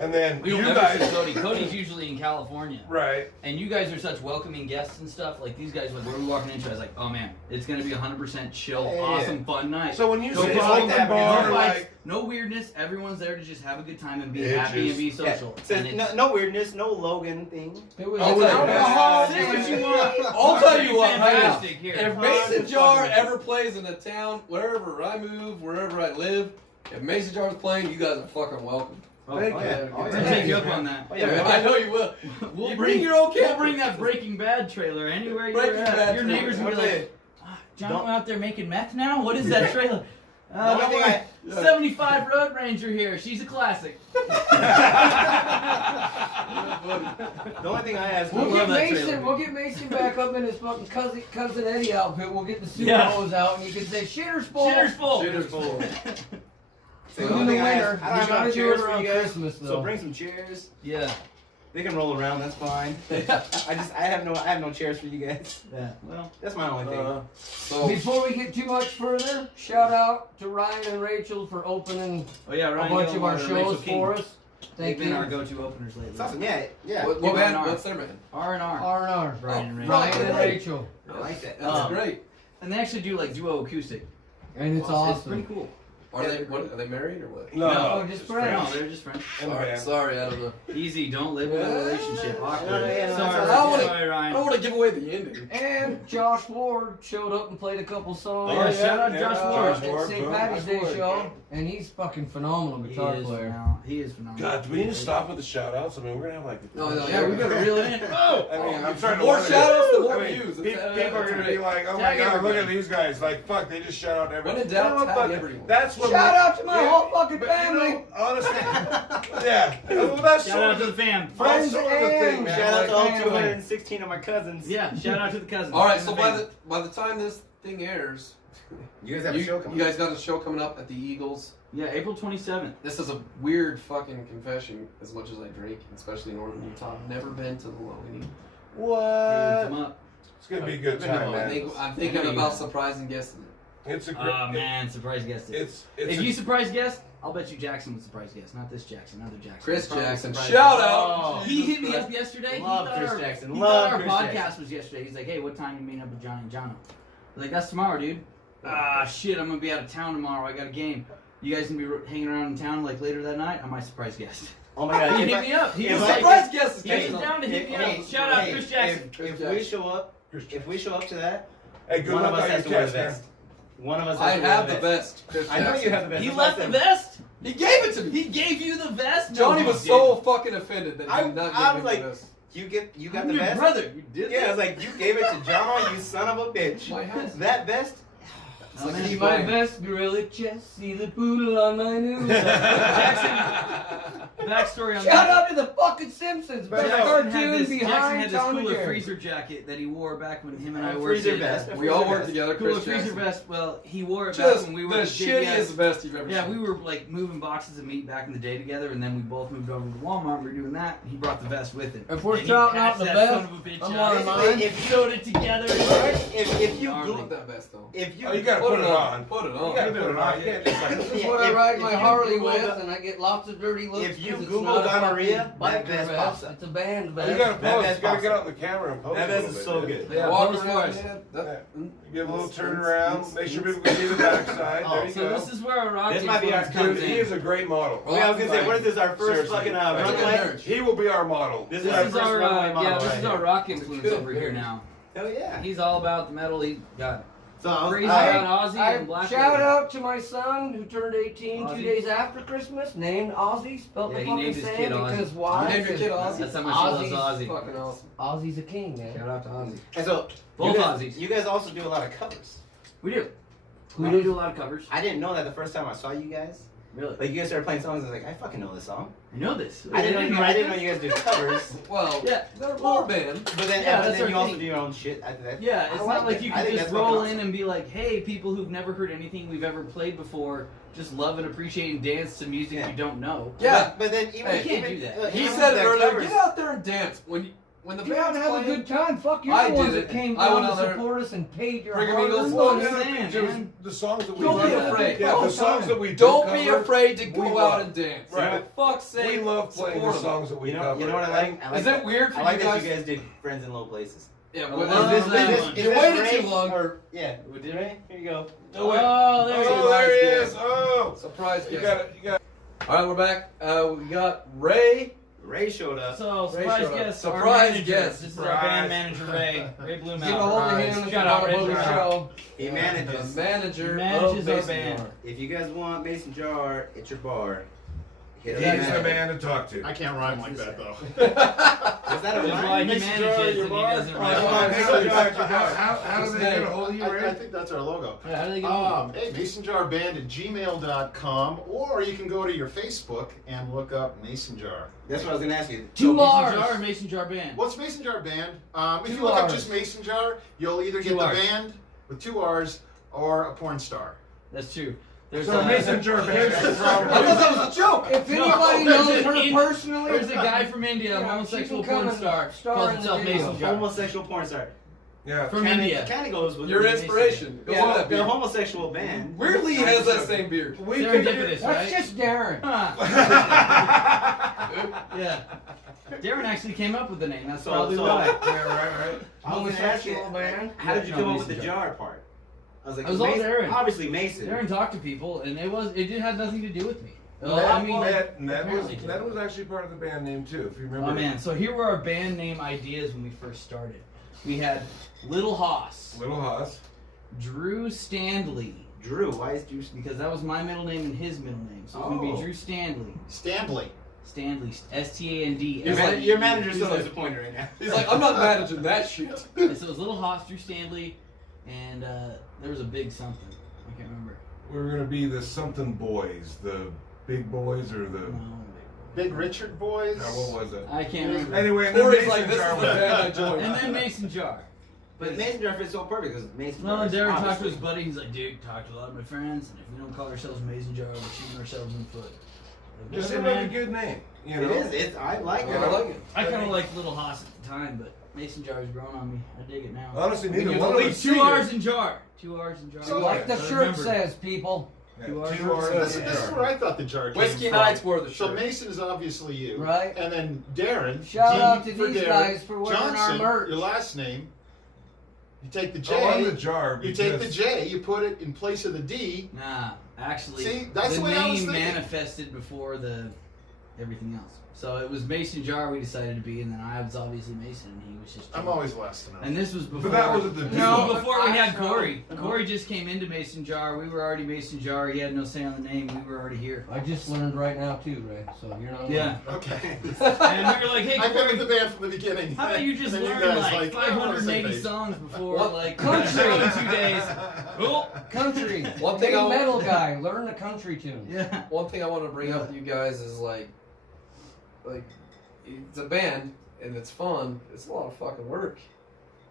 and then We you don't ever see guys, Cody. Cody's usually in California. right? And you guys are such welcoming guests and stuff. Like these guys, like where we walking into, I was like, oh man, it's gonna be 100% chill, Yeah, yeah, awesome, fun night. So when you Go say for open that, bar, no fights, like no weirdness. Everyone's there to just have a good time and be It happy just- and be Yeah, social. it says And no, it's- no weirdness, no Logan thing. It was I'll an tell you alcohol Say what thing. you want. I'll tell you what, right now. Fantastic here. If Mason Jar ever plays in a town, wherever I move, wherever I live, if Mason Jar is playing, you guys are fucking welcome. thank oh, you. yeah. Oh, We're yeah. gonna take you up on that. Oh, yeah, I know you will. We'll You bring bring your own We'll camper. bring that Breaking Bad trailer anywhere you're Breaking at. Bad Your trailer. neighbors will be Okay. like, John Don't- out there making meth now? What is that trailer? The only Don't thing worry. Yeah. 75 Road Ranger here. She's a classic. The only thing I ask We'll We'll love get that Mason. trailer. We'll get Mason back up in his fucking cousin Eddie outfit. We'll get the super Yeah. hose out, and you can say "Shitter's full." Shitter's full. Shitter's full. the In only the thing I winter, ask, I you don't have gotta enough do chairs it for around you guys, Christmas, so though. bring some chairs. Yeah. They can roll around. That's fine. I have no chairs for you guys. Yeah. Well. That's my only thing. So Before we get too much further, shout out to Ryan and Rachel for opening Oh yeah, Ryan a bunch of our Gilmore and Rachel shows King. for us. They've Thank been you. our go-to openers lately. It's awesome. Yeah, yeah. what Give band? it an R. What's their band? R&R. R&R. Ryan and Rachel. Ryan and Right. Rachel. I like that. That's Um, great. And they actually do like duo acoustic. And it's It's awesome. pretty cool. Are they married or what? No, No, just friends. No, they're just friends. And Sorry, band. sorry, I don't know. Easy, don't live in a relationship. Awkward. Yeah, no, Sorry, that's all right. sorry, I Ryan. don't want to give away the ending. And Josh Ward showed up and played a couple songs. Oh, yeah, shout out yeah, Josh yeah. Ward. Josh at Ward, St. boom. Patty's Day Josh Ward. show, and he's fucking phenomenal He guitar is player. phenomenal. He is phenomenal. God, do we need to stop with the shout outs? I mean, we're gonna have like. No, no, Yeah, we better reel it in. Oh! I mean, I'm starting to More wonder- shout outs, the more I mean, views. People are gonna be like, oh my Tag god, look everybody. at these guys. Like, fuck, they just shout out everyone. When in doubt, No, tag fuck, everyone. That's what. Shout out to my Yeah, whole fucking but, family. You know, honestly, yeah. Well, that's Shout sort out of to the the fam. Friends that's sort of the thing, and man. Shout out Like, to all family. 216 of my cousins. Yeah, shout out to the cousins. All right, And so the fam. by the time this thing airs, You guys have a show coming. you guys got a show coming up at the Eagles. Yeah, April 27th. This is a weird fucking confession. As much as I drink, especially in northern Utah, I've never been to the Loganey. Hands What? them up. It's gonna be a good time, I man. think I'm thinking about surprising guests. It's a great. Oh man, surprise guest. It's If you surprise guest, I'll bet you Jackson would surprise guest. Not this Jackson, another Jackson. Chris Probably Jackson. surprise Shout guest. out. He hit me up yesterday. Love he Chris thought Jackson. He Love thought our Chris podcast Jackson. was yesterday. He's like, hey, what time you meeting up with Johnny and Jono? I was like, that's tomorrow, dude. Ah, shit, I'm gonna be out of town tomorrow. I got a game. You guys gonna be hanging around in town like later that night? I'm my surprise guest. Oh my god, He if hit I- me up. He if was I- like, Surprise guest is he was catching down to hit me up. Shout out Chris Jackson. If we show up, if we show up to that, Hey, good one luck of us on has your to wear the test, man. vest. One of us I has to wear have the vest. Chris I know Jackson. you have the vest. He That's why I left the said- vest. He gave it to me. He gave you the vest. Johnny No, was he so didn't. fucking offended that he did not I give was me like, the vest. you got I'm the your vest? brother. You did Yeah, I this? was like, you gave it to John, you son of a bitch. My house. That vest? Oh, man. See my best gorilla chest, see the poodle on my new. Jackson, backstory on Shout that. out to the fucking Simpsons, best Jackson cartoon had this behind Tom and cooler Jerry. freezer jacket that he wore back when him and I A worked freezer in, vest. We all Freezer worked vest. together. Cooler Chris freezer Jackson. vest. Well, he wore it Just back when we the were at shittiest vest you've ever Yeah, seen. we were like moving boxes of meat back in the day together, and then we both moved over to Walmart. We were doing that. And he brought the vest with him. If we're And he shouting out passed the that vest, son of a bitch I'm out. on mine. If sewed it together. If you I Gnarly. love that vest though. if you Oh, you gotta put it on. Put it You on. gotta put it on. You can't just like. This is Yeah, what I if- ride if my you Harley Google with, the- and I get lots of dirty looks. If you 'cause it's Google not a gonorrhea, fucking that biker vest pops up. It's a band You vest. gotta That pose. vest You gotta pops get up. out in the camera and pose. That a vest little is bit, so man. good. Yeah, Walk pose for around, us. man. You get a little turnaround. Make sure people can see the backside. Oh, There you So go. this is where our rock This might be our influence comes Dude, he in. is a great model. Yeah, I was gonna say, what is this? Our first Seriously. fucking That's a good runway? nerd. He will be our model. This This our is first our runway model this right is our here. rock influence Good over here nerd. now. Hell yeah. He's all about the metal. He got So I was, crazy I- about Ozzy and Black shout Label. out to my son who turned 18 Ozzy. 2 days after Christmas, named Ozzy, spelled Yeah, the he fucking named his same kid Ozzy. because why? You named your kid Ozzy? That's how much he Ozzy's loves Ozzy. Fucking awesome. Ozzy's a king, man. Shout out to Ozzy. and so Both you guys, Ozzy's. you guys also do a lot of covers. We do. Who We does? do a lot of covers. I didn't know that the first time I saw you guys. Really? Like you guys started playing songs, I was like, I fucking know this song. I know this. I didn't know write you this? guys did covers. Well, Yeah. they're a bar band. But then, Yeah, but that's then our you also thing. do your own shit after that. Yeah, it's I not like it. you I can think just that's roll fucking in awesome. and be like, hey, people who've never heard anything we've ever played before, just love and appreciate and dance to music Yeah. you don't know. Yeah. But then even Hey, you can't even, do that. He even said it the earlier. covers- Get out there and dance. When the Get out band's and have a playing, good time. Fuck, you're I the ones did that it. came I down went to out there. support us and paid your Bring 'em hard-earned Eagles. Well, money. I'm the other saying, thing too is man. the songs that we Don't be do. afraid. Yeah, Don't the songs time. that we do don't be cover, afraid to we go love. out and dance. Right. For fuck's sake. We love playing the support 'em. songs that we You know, cover. you know what I like? I like Is it weird for I like you that guys? you guys did Friends in Low Places. Yeah, I well, love Is that this, one. is You this waited Ray too long. Or, yeah, we did Ray? Here you go. Oh, there he Oh, there he Surprise is. Oh, surprise you guest. got it. You got. All right, we're back. We got Ray. Ray showed up. So, Ray surprise showed up. guest. our Surprise manager. guest. This is our Surprise. band manager, Ray. Ray Blumhouse. Get a hold of him if you Shout out, want to Ray book a Blumhouse. show. He The manages. manager Manages of our Mason band. Jar. If you guys want Mason Jar at your bar, hit He's up the Matt. man to talk to. I can't rhyme like that though. Was that a That's why line? he Mason Jar, manages your and he bar. doesn't Oh, write. come on, How do His they get name. a hold of you, I Ray? think that's our logo. How do they get on? Hey, masonjarband@gmail.com, or you can go to your Facebook and look up Mason Jar. That's what I was gonna ask you. Two Mason R's. Jar or Mason Jar Band? What's Mason Jar Band? If Two you look up Rs. just Mason Jar, you'll either get Two the Rs. band with 2 R's or a porn star. That's true. There's So Mason Jar Band. I thought that was a joke. If No, anybody there's knows her an- personally, There's a guy from India, a Yeah, homosexual she can come porn and star, star calls in the himself video. Mason Jar. Homosexual porn star. Yeah. From India. Kind of goes with Your the inspiration. Goes Yeah, with that the beard. homosexual band. Weirdly, he has that same beard. We Serendipitous, that's right? just Darren. Yeah. Darren actually came up with the name. That's So- probably so- why. right. I was gonna ask you, Homosexual band. how did you No, come up Mason with the Jar. jar part? I was like, It was all Mason, Darren. obviously Mason. Darren talked to people, and it had nothing to do with me. Ned was actually part of the band name too, if you remember. Oh man, so here were our band name ideas when we first started. We had Little Hoss, Little Haas. Drew Standley, Drew. Why is Drew? because that was my middle name and his middle name, so it's gonna Oh. be Drew Standley. Stanley. Stanley, S-T-A-N-D. Your manager's so He's like- disappointed right now. He's like, I'm not managing that shit. And so it was Little Hoss, Drew Standley, and there was a big something. I can't remember. We were gonna be the something boys, the big boys or the. No. Big Richard Boys. What was it? I can't remember. Anyway, and then Corey's Mason like, this is Jar the was- band I joined. And then Mason Jar. But Mason Jar fits so perfect because Mason. No, Jar is Darren talked to obviously- his buddy. He's like, dude, talked to a lot of my friends, and if we don't call ourselves Mason Jar, we're shooting ourselves in the foot. Like, Just whatever, seemed like a man. good name. You It know. is. It's. I like it. I like it. I kind of liked Little Hoss at the time, but Mason Jar's growing on me. I dig it now. Honestly, neither There's one of only us. 2 R's in Jar. 2 R's in Jar. So like the But shirt remember, says, people. Yeah, 2 R's. 2 R's This, in this is Jar. where I thought the jar came Whiskey from. Nights wore the So shirt. Mason is obviously you. Right. And then Darren. Shout D out to for these Darren, guys for wearing our Johnson, merch. your last name. You take the J. Oh, I'm the Jar. You take the because- J, you put it in place of the D. Nah, actually, See, that's the the way I was name thinking. manifested before the everything else. So it was Mason Jar we decided to be, and then I was obviously Mason, and he was just. I'm Jar. always last to know. And this was before. But that wasn't the No, deal. before we had Actual- Corey. Corey just came into Mason Jar. We were already Mason Jar. He had no say on the name. We were already here. I just learned right now too, Ray. So you're not alone. Yeah. Okay. And we were like, hey, I've been Corey, with the band from the beginning. how about you just And then learn guys like "Oh, we're on the same 580 page." songs before What? like Country. in 2 days? Cool. Country. One thing Big I- metal guy. Learn the country tune. Yeah. One thing I want to bring up with you guys is like it's a band and it's fun. It's a lot of fucking work.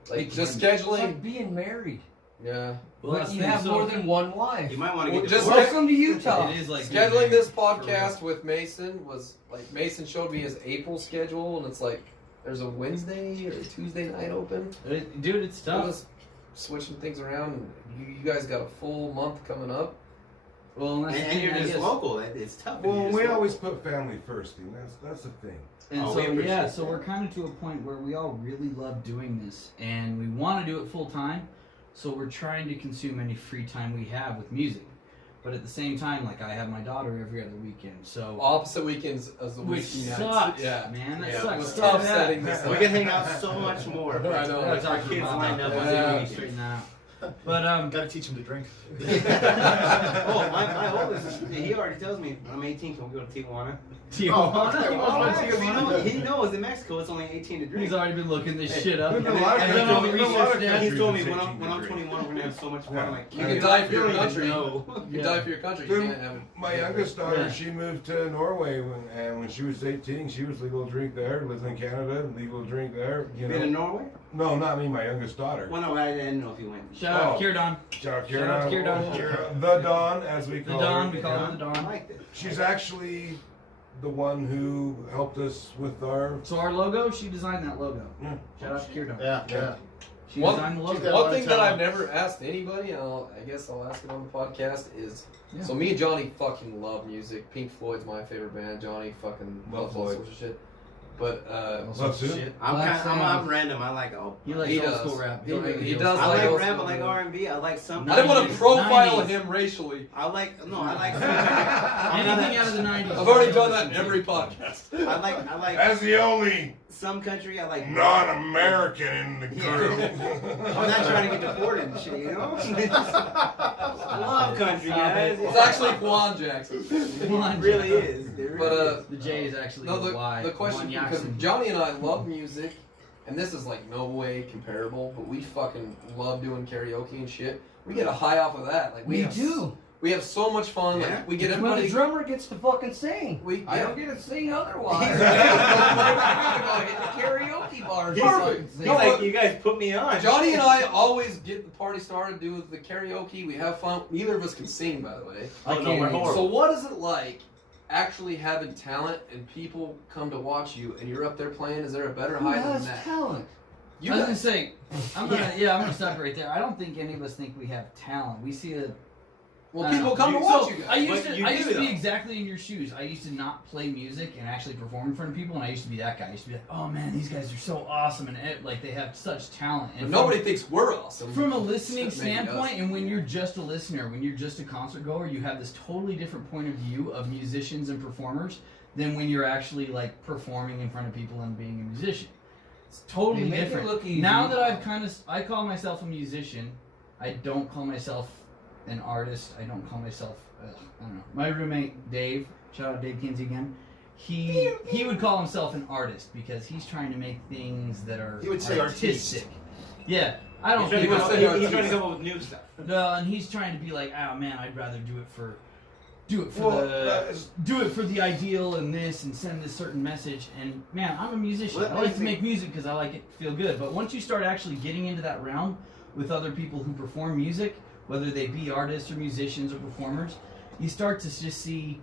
Like just It's scheduling. like being married. Yeah. Well, But that's you the thing, have so- more than one wife. You might want to Well, get just divorced. Welcome to Utah. It is like Scheduling this for real. podcast with Mason was like Mason showed me his April schedule and it's like there's a Wednesday or a Tuesday night open. Dude, it's I'm tough. just switching things around. You guys got a full month coming up. Well, that's the And thing, you're I just guess. local. It's tough. Well, You're just we local. always put family first, Steve. That's the thing. And Oh, so we appreciate yeah, so that. we're kind of to a point where we all really love doing this, and we want to do it full time. So we're trying to consume any free time we have with music, but at the same time, like I have my daughter every other weekend, so Opposite weekends as the which whiskey nights. sucks, Yeah. man. That Yeah, sucks. it was so tough bad. setting this We up. can hang out so much more. I know. With our Talk kids about lined that. up on Yeah, the weekend. straighten that out. But Gotta teach him to drink. Oh, my oldest, he already tells me when I'm 18, can we go to Tijuana? Tijuana, okay, well, Oh, alright. he knows in Mexico it's only 18 to drink. he's already been looking this shit up. There's a And lot of then- and then all the countries- there's a lot of research, countries He's told me it's when 18 I'm to 21, we're gonna have so much fun. Yeah. I'm like, You can die for your don't even country. know. You Yeah. die for your country. You Then can't have it. my youngest daughter, Yeah. she moved to Norway, and when she was 18, she was legal to drink there. Lived in Canada, legal to drink there. You Been in know, Norway? no, not me, my youngest daughter. Well, no, I didn't know if you went. Shout out Oh. Kirdon. Shout out Shout out to Kieran. Kieran. The Dawn, as we The call Don, her. we call him the I Don. liked it. She's actually the one who helped us with our. So our logo, she designed that logo. Yeah. Shout out to Kirdon. Yeah, Yeah. yeah. She One- designed the she's logo. got a lot One of thing that talent. I've never asked anybody, and I guess I'll ask it on the podcast, is Yeah. so me and Johnny fucking love music. Pink Floyd's my favorite band. Johnny fucking Love loves all Floyd. sorts of shit. But Love Sue? Shit. I'm Black kind. I'm Sabbath. random. I like all. He likes He old does. school rap. He really does. I like like old rap. I school like rap. R&B. I like some. I didn't want to 90s. profile him racially. I like no. I like some. I'm not Anything a- out of the 90s. I've already done that in every podcast. I like As the only some country. I like non-American in the group. I'm not trying to get deported and shit, you know? Love country, guys. It's actually Quan Jackson. It really is. It really But is. The J is actually No, a Y. the question, Juan because Jackson. Johnny and I love music, and this is like no way comparable, but we fucking love doing karaoke and shit. We get a high off of that. Like We have, do. We have so much fun. Yeah? Like we get It's when the everybody. drummer gets to fucking sing. I Yeah. don't get to sing otherwise. I hit the karaoke bars. He's and perfect. fucking He's sing. No, like, you guys put me on. Johnny and I always get the party started, do the karaoke. We have fun. Neither of us can sing, by the way. Oh, no, can't we're even- horrible. So what is it like actually having talent and people come to watch you and you're up there playing? Is there a better Who high than has that? talent? You I was gonna guys. say, I'm gonna stop right there. I don't think any of us think we have talent. We see it. Well, people come to You- watch so, you guys. I used But to, you I do, used to be though. exactly in your shoes. I used to not play music and actually perform in front of people, and I used to be that guy. I used to be like, oh man, these guys are so awesome, and like they have such talent. And But nobody thinks we're awesome. From a listening Maybe standpoint, us. and when you're just a listener, when you're just a concert goer, you have this totally different point of view of musicians and performers than when you're actually like performing in front of people and being a musician. It's totally They make it different. look easy. Now that I call myself a musician, I don't call myself an artist. I don't call myself, I don't know. My roommate Dave, shout out Dave Kinsey again. He would call himself an artist because he's trying to make things that are He would say artistic. Yeah, I don't He's trying, think to would come, say he's trying to artist. come up with new stuff. no, and he's trying to be like, oh man, I'd rather do it for Well, that is- do it for the ideal and this and send this certain message. And man, I'm a musician. Well, that I like makes to me- make music because I like it to feel good. But once you start actually getting into that realm with other people who perform music, whether they be artists or musicians or performers, you start to just see,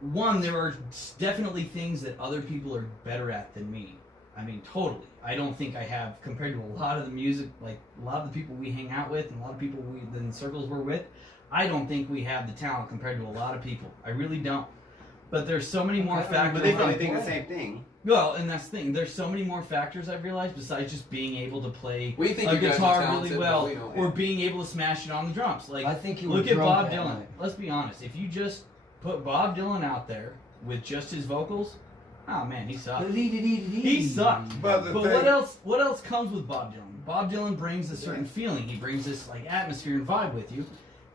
one, there are definitely things that other people are better at than me. I mean, totally. I don't think I have, compared to a lot of the music, like a lot of the people we hang out with and a lot of people in the circles we're with, I don't think we have the talent compared to a lot of people. I really don't. But there's so many more factors. But they probably think the same thing. Well, and that's the thing. There's so many more factors I've realized besides just being able to play We think a you guys are guitar talented, really but well we don't. or being able to smash it on the drums. Like, I think you look were at drunk Bob that Dylan. night. Let's be honest. If you just put Bob Dylan out there with just his vocals, oh man, he sucked. He sucked. But the But thing, what else comes with Bob Dylan? Bob Dylan brings a certain feeling. He brings this like atmosphere and vibe with you.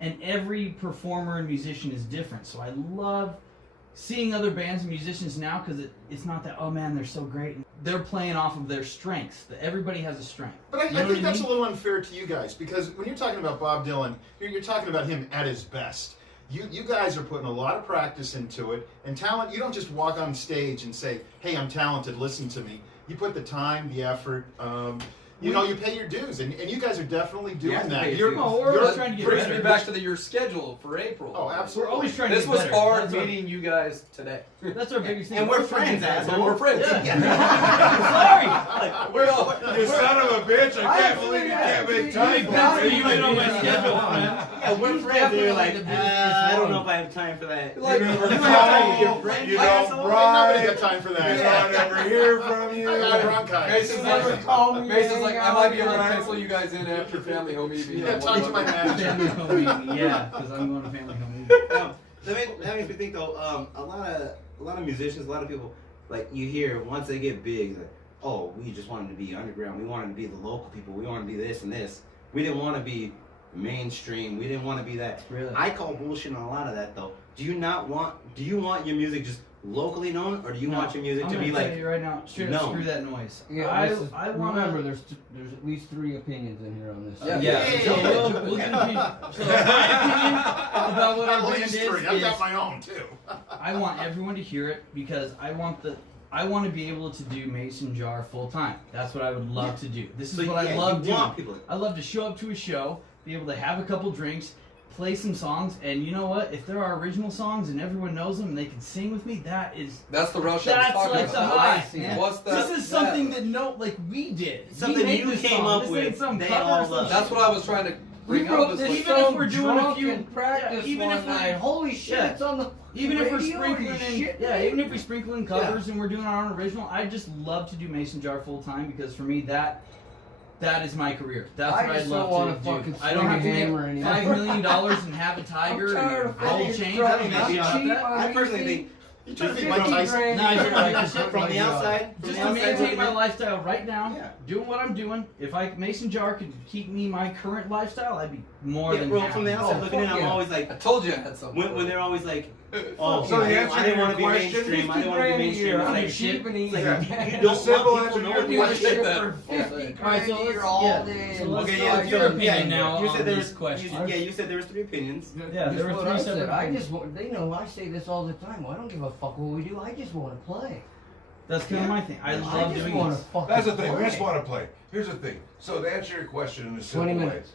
And every performer and musician is different. So I love seeing other bands and musicians now because it's not that, oh man, they're so great. They're playing off of their strengths. Everybody has a strength. But I You know think what I that's mean? a little unfair to you guys because when you're talking about Bob Dylan, you're talking about him at his best. You guys are putting a lot of practice into it, and talent. You don't just walk on stage and say, "Hey, I'm talented. Listen to me." You put the time, the effort. You pay your dues, and you guys are definitely doing have to that. pay your You're, dues. No, we're you're- trying to get Brings better. me back to your schedule for April. Oh, We're absolutely. always trying to This get was better. hard That's our- meeting you guys today. That's our biggest thing. And we're trying to friends, get better. asshole. We're friends. Sorry. We're all, you son of a bitch! I can't believe you can't make time for me. You ain't on my schedule, friend. Yeah, we're He's friends. They're like, definitely the busiest I don't one. know if I have time for that. Like, You never You don't have time for your call, friends, you asshole. don't Ain't nobody write, got time for you that. don't ever hear from you. I got bronchitis. Mason's like, Mason's like, I might be able to pencil you guys in after family home evening. Yeah, talk to my manager. Family home meeting. Yeah, because I'm going to family home meeting. That makes me think though. A lot of musicians, a lot of people, like you hear once they get big, like, oh, we just wanted to be underground. We wanted to be the local people. We wanted to be this and this. We didn't want to be mainstream. We didn't want to be that. Really? I call bullshit on a lot of that though. Do you want your music just locally known, or do you want your music I'm to be gonna tell like? you right now, straight up, known? screw that noise. Yeah, I want remember there's at least 3 opinions in here on this. Yeah. Yeah. So we'll get so my opinion about what our At band least is, 3. I've is got my own too. I want everyone to hear it because I want to be able to do Mason Jarr full time. That's what I would love to do. This is So, what yeah, I love you doing. want people. I love to show up to a show, be able to have a couple drinks, play some songs, and you know what? If there are original songs and everyone knows them and they can sing with me, That's the rush I was that's talking like the about. highest, man. What's that? This is something that like we did. Something we made you this came song. up This with, ain't some they cover all or some love. That's what I was trying to We bring up. wrote This this like, even if song we're doing a drunk few- in practice even one if we- night. Holy shit, yeah. it's on the Even if we're radio, sprinkling you in, shit yeah, me? even if we sprinkle in covers and we're doing our own original, I just love to do Mason Jarr full time because for me that is my career. That's I what I'd just love don't wanna to fucking do. I don't swing have to a make hammer anymore. $5 million and have a tiger I'm tired and of gold fucking chains. trying I don't to give a be shit about cheap that. on I personally anything. think You trying to be 50 Mike Tyson? grand. No, I do like that from the outside, Just to maintain my lifestyle right now, Yeah. doing what I'm doing. If Mason Jarr could keep me my current lifestyle, I'd be more than well, happy. from the outside Oh, looking in, fuck I'm yeah. always like, I told you I had something. when they're always like, oh, So the answer I to didn't your want to be question, mainstream. I didn't want to be 50 mainstream. grand a It's year. like I'm shit. cheap and It's easy. like, you The don't simple want answer people to knowing your what question- shit. for 50 Alright, grand so a year let's- all yeah. day. So let's Okay, go yeah, with your opinion yeah, now you said on there this was, question. you said there was 3 opinions. Yeah, there were That's what 3 I separate said. I opinions. just want, they know I say this all the time. Well, I don't give a fuck what we do. I just want to play. That's kind of my thing. I love just doing want this. to fucking That's the thing. We play. just want to play. Here's the thing. So to answer your question in a 20 simple way, minutes.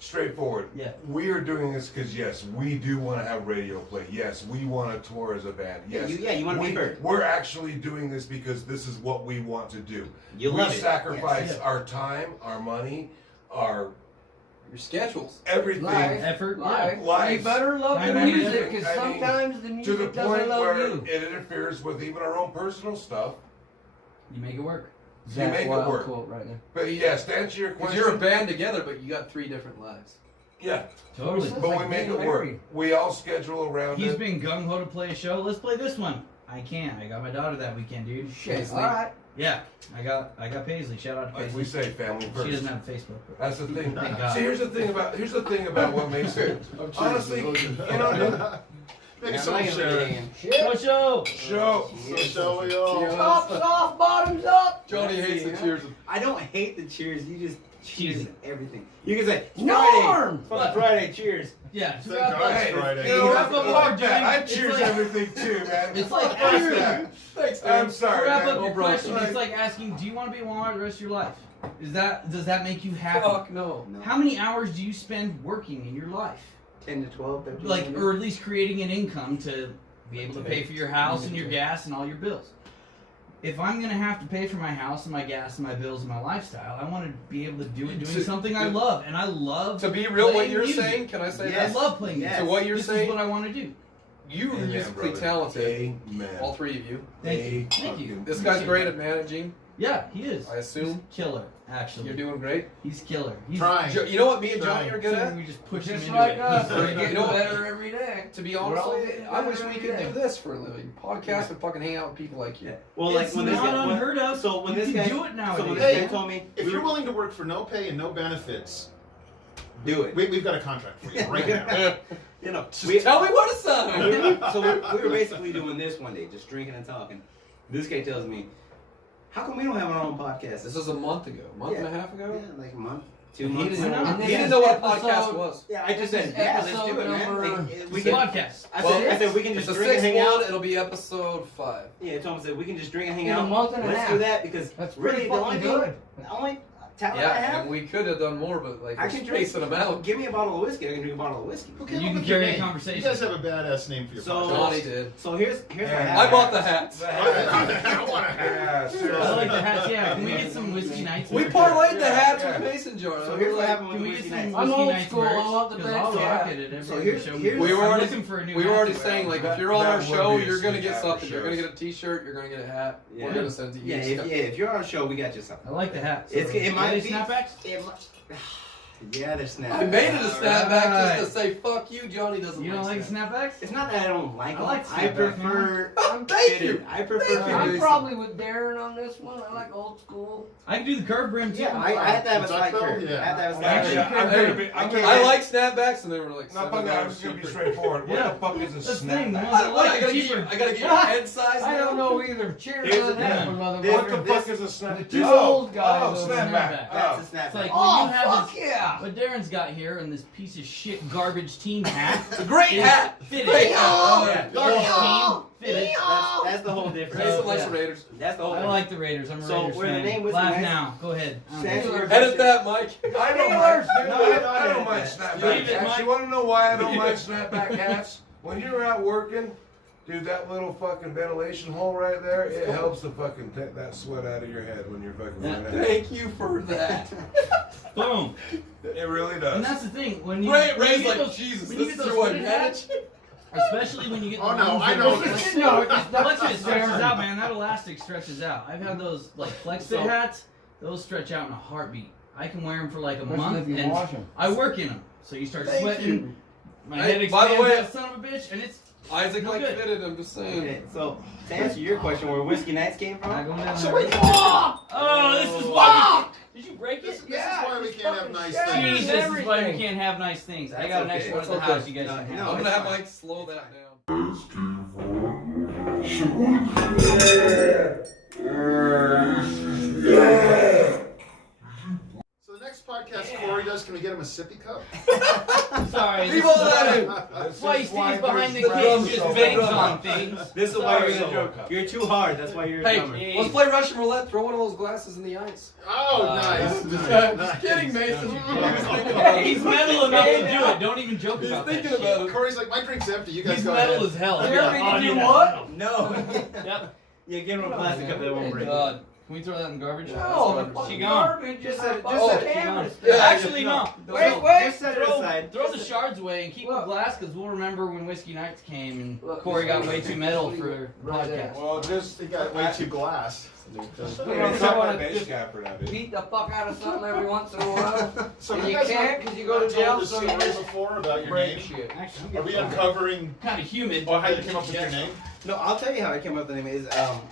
straightforward. Yeah. We are doing this because yes, we do want to have radio play. Yes, we want to tour as a band. Yes. You want to be heard. We're actually doing this because this is what we want to do. You we love it. sacrifice Yes. our time, our money, our Your schedules. everything. Live. Effort, Live. Life. You better love the I mean, music because I mean, sometimes the To the music doesn't point love where you. it interferes with even our own personal stuff. You make it work. Zach make it Wild work. quote right there. But yes, to answer your Because question, you're a band together, but you got 3 different lives. yeah, Totally. Sounds but like we make being it work. married. We all schedule around He's it. been gung ho to play a show. Let's play this one. I can't. I got my daughter that weekend, dude. Shit. Paisley. All right. Yeah, I got Paisley. Shout out to Like Paisley. we say, family She first. doesn't have a Facebook. But That's the thing. Thank God. See, here's the thing about what makes it. Honestly, you know, Maybe Yeah, some I'm not gonna share. be hanging. Go show. show. So shall we all? Tops off, bottoms up. Jody hates the cheers. I don't hate the cheers. You just cheers everything. You can say Norm! Friday. Fucking Friday. Cheers. Yeah. To Thank wrap God up, it's Hey, Friday. you know, Wrap up what fuck we're that. doing. I It's cheers like- everything too, man. It's like Fuck asking- that. Thanks, I'm To sorry, wrap man. up your bro, question, it's it's like asking, do you want to be a Walmart the rest of your life? Does that make you happy? Fuck no. No. How many hours do you spend working in your life? 10 to 12, 13. Like, maybe. or at least creating an income to be able to pay for your house and your gas and all your bills. if I'm gonna have to pay for my house and my gas and my bills and my lifestyle, I want to be able to do it doing something I love, and I love. To be real, what playing you're music. saying, can I say I that? love playing Yes. music. So what you're this saying- is what I want to do. You are Amen, musically brother. talented, Amen. all three of you. Thank you. Thank you. Fucking- This guy's great at managing. Yeah, he is. I assume. He's killer. Actually, You're doing great. he's killer. He's Trying. You know what me and Johnny are good something at? we just push Just him into like it. us, He's we're very good. getting You know what? better every day. To be We're honest, all with you, getting I wish better we every could day. do this for a living. Podcast and fucking hang out with people like you. Well, like It's when this not guy, unheard of. So when You this can guy do it nowadays. So when Hey, this guy told me, If you're willing to work for no pay and no benefits, do it. we've got a contract for you right now. You know, Just tell me what to sign. so we were basically doing this one day, just drinking and talking. This guy tells me, "How come we don't have our own podcast?" This was a month ago, month and a half ago. Yeah, like a month, 2 He months. didn't know. And He this didn't know what a episode- podcast was. Yeah, I just said, This "Yeah, let's episode do it, man." number- Like, we It's a can. podcast. I said we can It's just the drink and sixth hang one. out. It'll be episode 5. Yeah, Tom said we can just drink and hang In a out. month and a Let's half. do that because That's really pretty the only fucking thing, good. the only talent I Yeah, have. and we could have done more, but like I we're can drink spacing them out. Give me a bottle of whiskey. I can drink a bottle of whiskey. Who You came can up with your carry a name? conversation. You guys have a badass name for your So- podcast. Johnny did. So here's what Yeah. happened. I bought the hats. I want a hat. Yeah, I seriously. like the hats. Yeah, can we get some whiskey nights? We in? parlayed the hats Yeah. with mason jar. So here's what happened Can with we whiskey get some nights. I'm whiskey old nights school, merch? I want the 'Cause big I'll hat. rock it at every So here's- show. here's- We were I'm already- looking for a new We were hat already to wear. saying, like, That- if you're on that our would show, be a you're gonna sweet get hat for something. You're gonna shows. get a T-shirt. You're gonna get a hat. Yeah. We're gonna send to you. Yeah, if you're on a show, we got you something. I like the hats. It Are might they be snapbacks. It might, yeah, they're snapbacks. I made it a snapback Alright. just to say fuck you. Johnny doesn't. You don't like snap. snapbacks? It's not that I don't like I them. like I snapback, prefer. Thank fitted. you. I prefer. Thank you. fitted. I'm probably with Darren on this one. I like old school. I can do the curve brim too. Yeah, I have to have a Duck slight bill? curve. Yeah. I have to have a slight Actually, curve. I'm gonna be. I'm gonna I be- like snapbacks, and they were like. Not fucking. I'm just gonna be straightforward. What Yeah. the fuck is a That's the thing. The snapback? ones I What, like I are gotta get cheaper. you. I gotta get your head size. I now? don't know either. Cheers Here's on the that thing. one, This- What the motherfucker. fuck is a snapback? The two old guys Oh, over snapback. there. That's a It's snapback. like Oh, when you have fuck this, yeah! what Darren's got here and this piece of shit garbage team hat. It's a great is hat. Fitted. Great hat. Oh, Oh, yeah. yeah. Garbage team fitted. That's the whole difference. Mason So, likes yeah. the Raiders. That's the whole. I like the Raiders. I'm a So, Raiders where the fan. name was Laugh nice- now. Go ahead. I don't Stand care. your- Edit that, Mike. I don't Taylor. mind. No, I don't no, mind no. snapback Leave it, hats. Mike. You want to know why I don't mind snapback hats? When you're out working, dude, that little fucking ventilation hole right there, it helps to fucking take that sweat out of your head when you're fucking Yeah. running out. Thank you for that. Boom. It really And does. that's the thing. When you, Ray, when you Ray's get like, those, Jesus, when you this get is those your fitted hats, advantage. especially when you get Oh, the no, ones I that know are- this. No, it's not Once it stretches Darren. out, man, that elastic stretches out. I've had those like flex fit So- hats; those stretch out in a heartbeat. I can wear them for like a Especially month, if you and wash 'em. I work in them. So you start Thank sweating. you. My Hey, head by the expands, way- that son of a bitch, and it's Isaac No like good. fitted. I'm just saying. Okay, so to answer your question, where whiskey nights came not from? going down So there. wait, Oh, this is why. Did you break This it? is why we can't have nice things. Jesus, this is why we everything. can't have nice things. I That's got an okay. extra one at That's the okay. house. You guys No, can no, have. I'm it's gonna have fine. Mike slow that down. So the next podcast Corey does, can we get him a sippy cup? Sorry. Leave this all is that why- in. That's why he This is why stays behind the there's cage, drums just so bangs much. on things. This is why Sorry, you're too hard. That's why you're a Hey, drummer. let's play Russian roulette. Throw one of those glasses in the ice. Oh, nice. Just kidding, Mason. He's metal enough to do it. Don't even joke He's about that thinking shit. about it. Corey's like, my drink's empty. You guys He's go metal ahead. as hell. You're Yeah, gonna do yeah. what? No. Yep. Yeah, give him a plastic cup that won't break. God. Can we throw that in the garbage? No, the She fucking gone. garbage Just is set on it- fucking just set it- canvas. Yeah, Actually, no. Wait. Just set it Throw, aside. throw the shards away and keep the Look. glass because we'll remember when Whiskey Nights came and Look, Corey got just way leave too it. metal Just for leave it right there. podcast. Well, just He got way too glass. You It's know, not my so base just cap for that, dude. beat the fuck out of something every once in a while. So And you you guys can't not- 'cause you go to not told jail, the so story you just before about your break name. shit. Are we uncovering Kind of humid. how you came up with your name? No, I'll tell you how I came up with the name is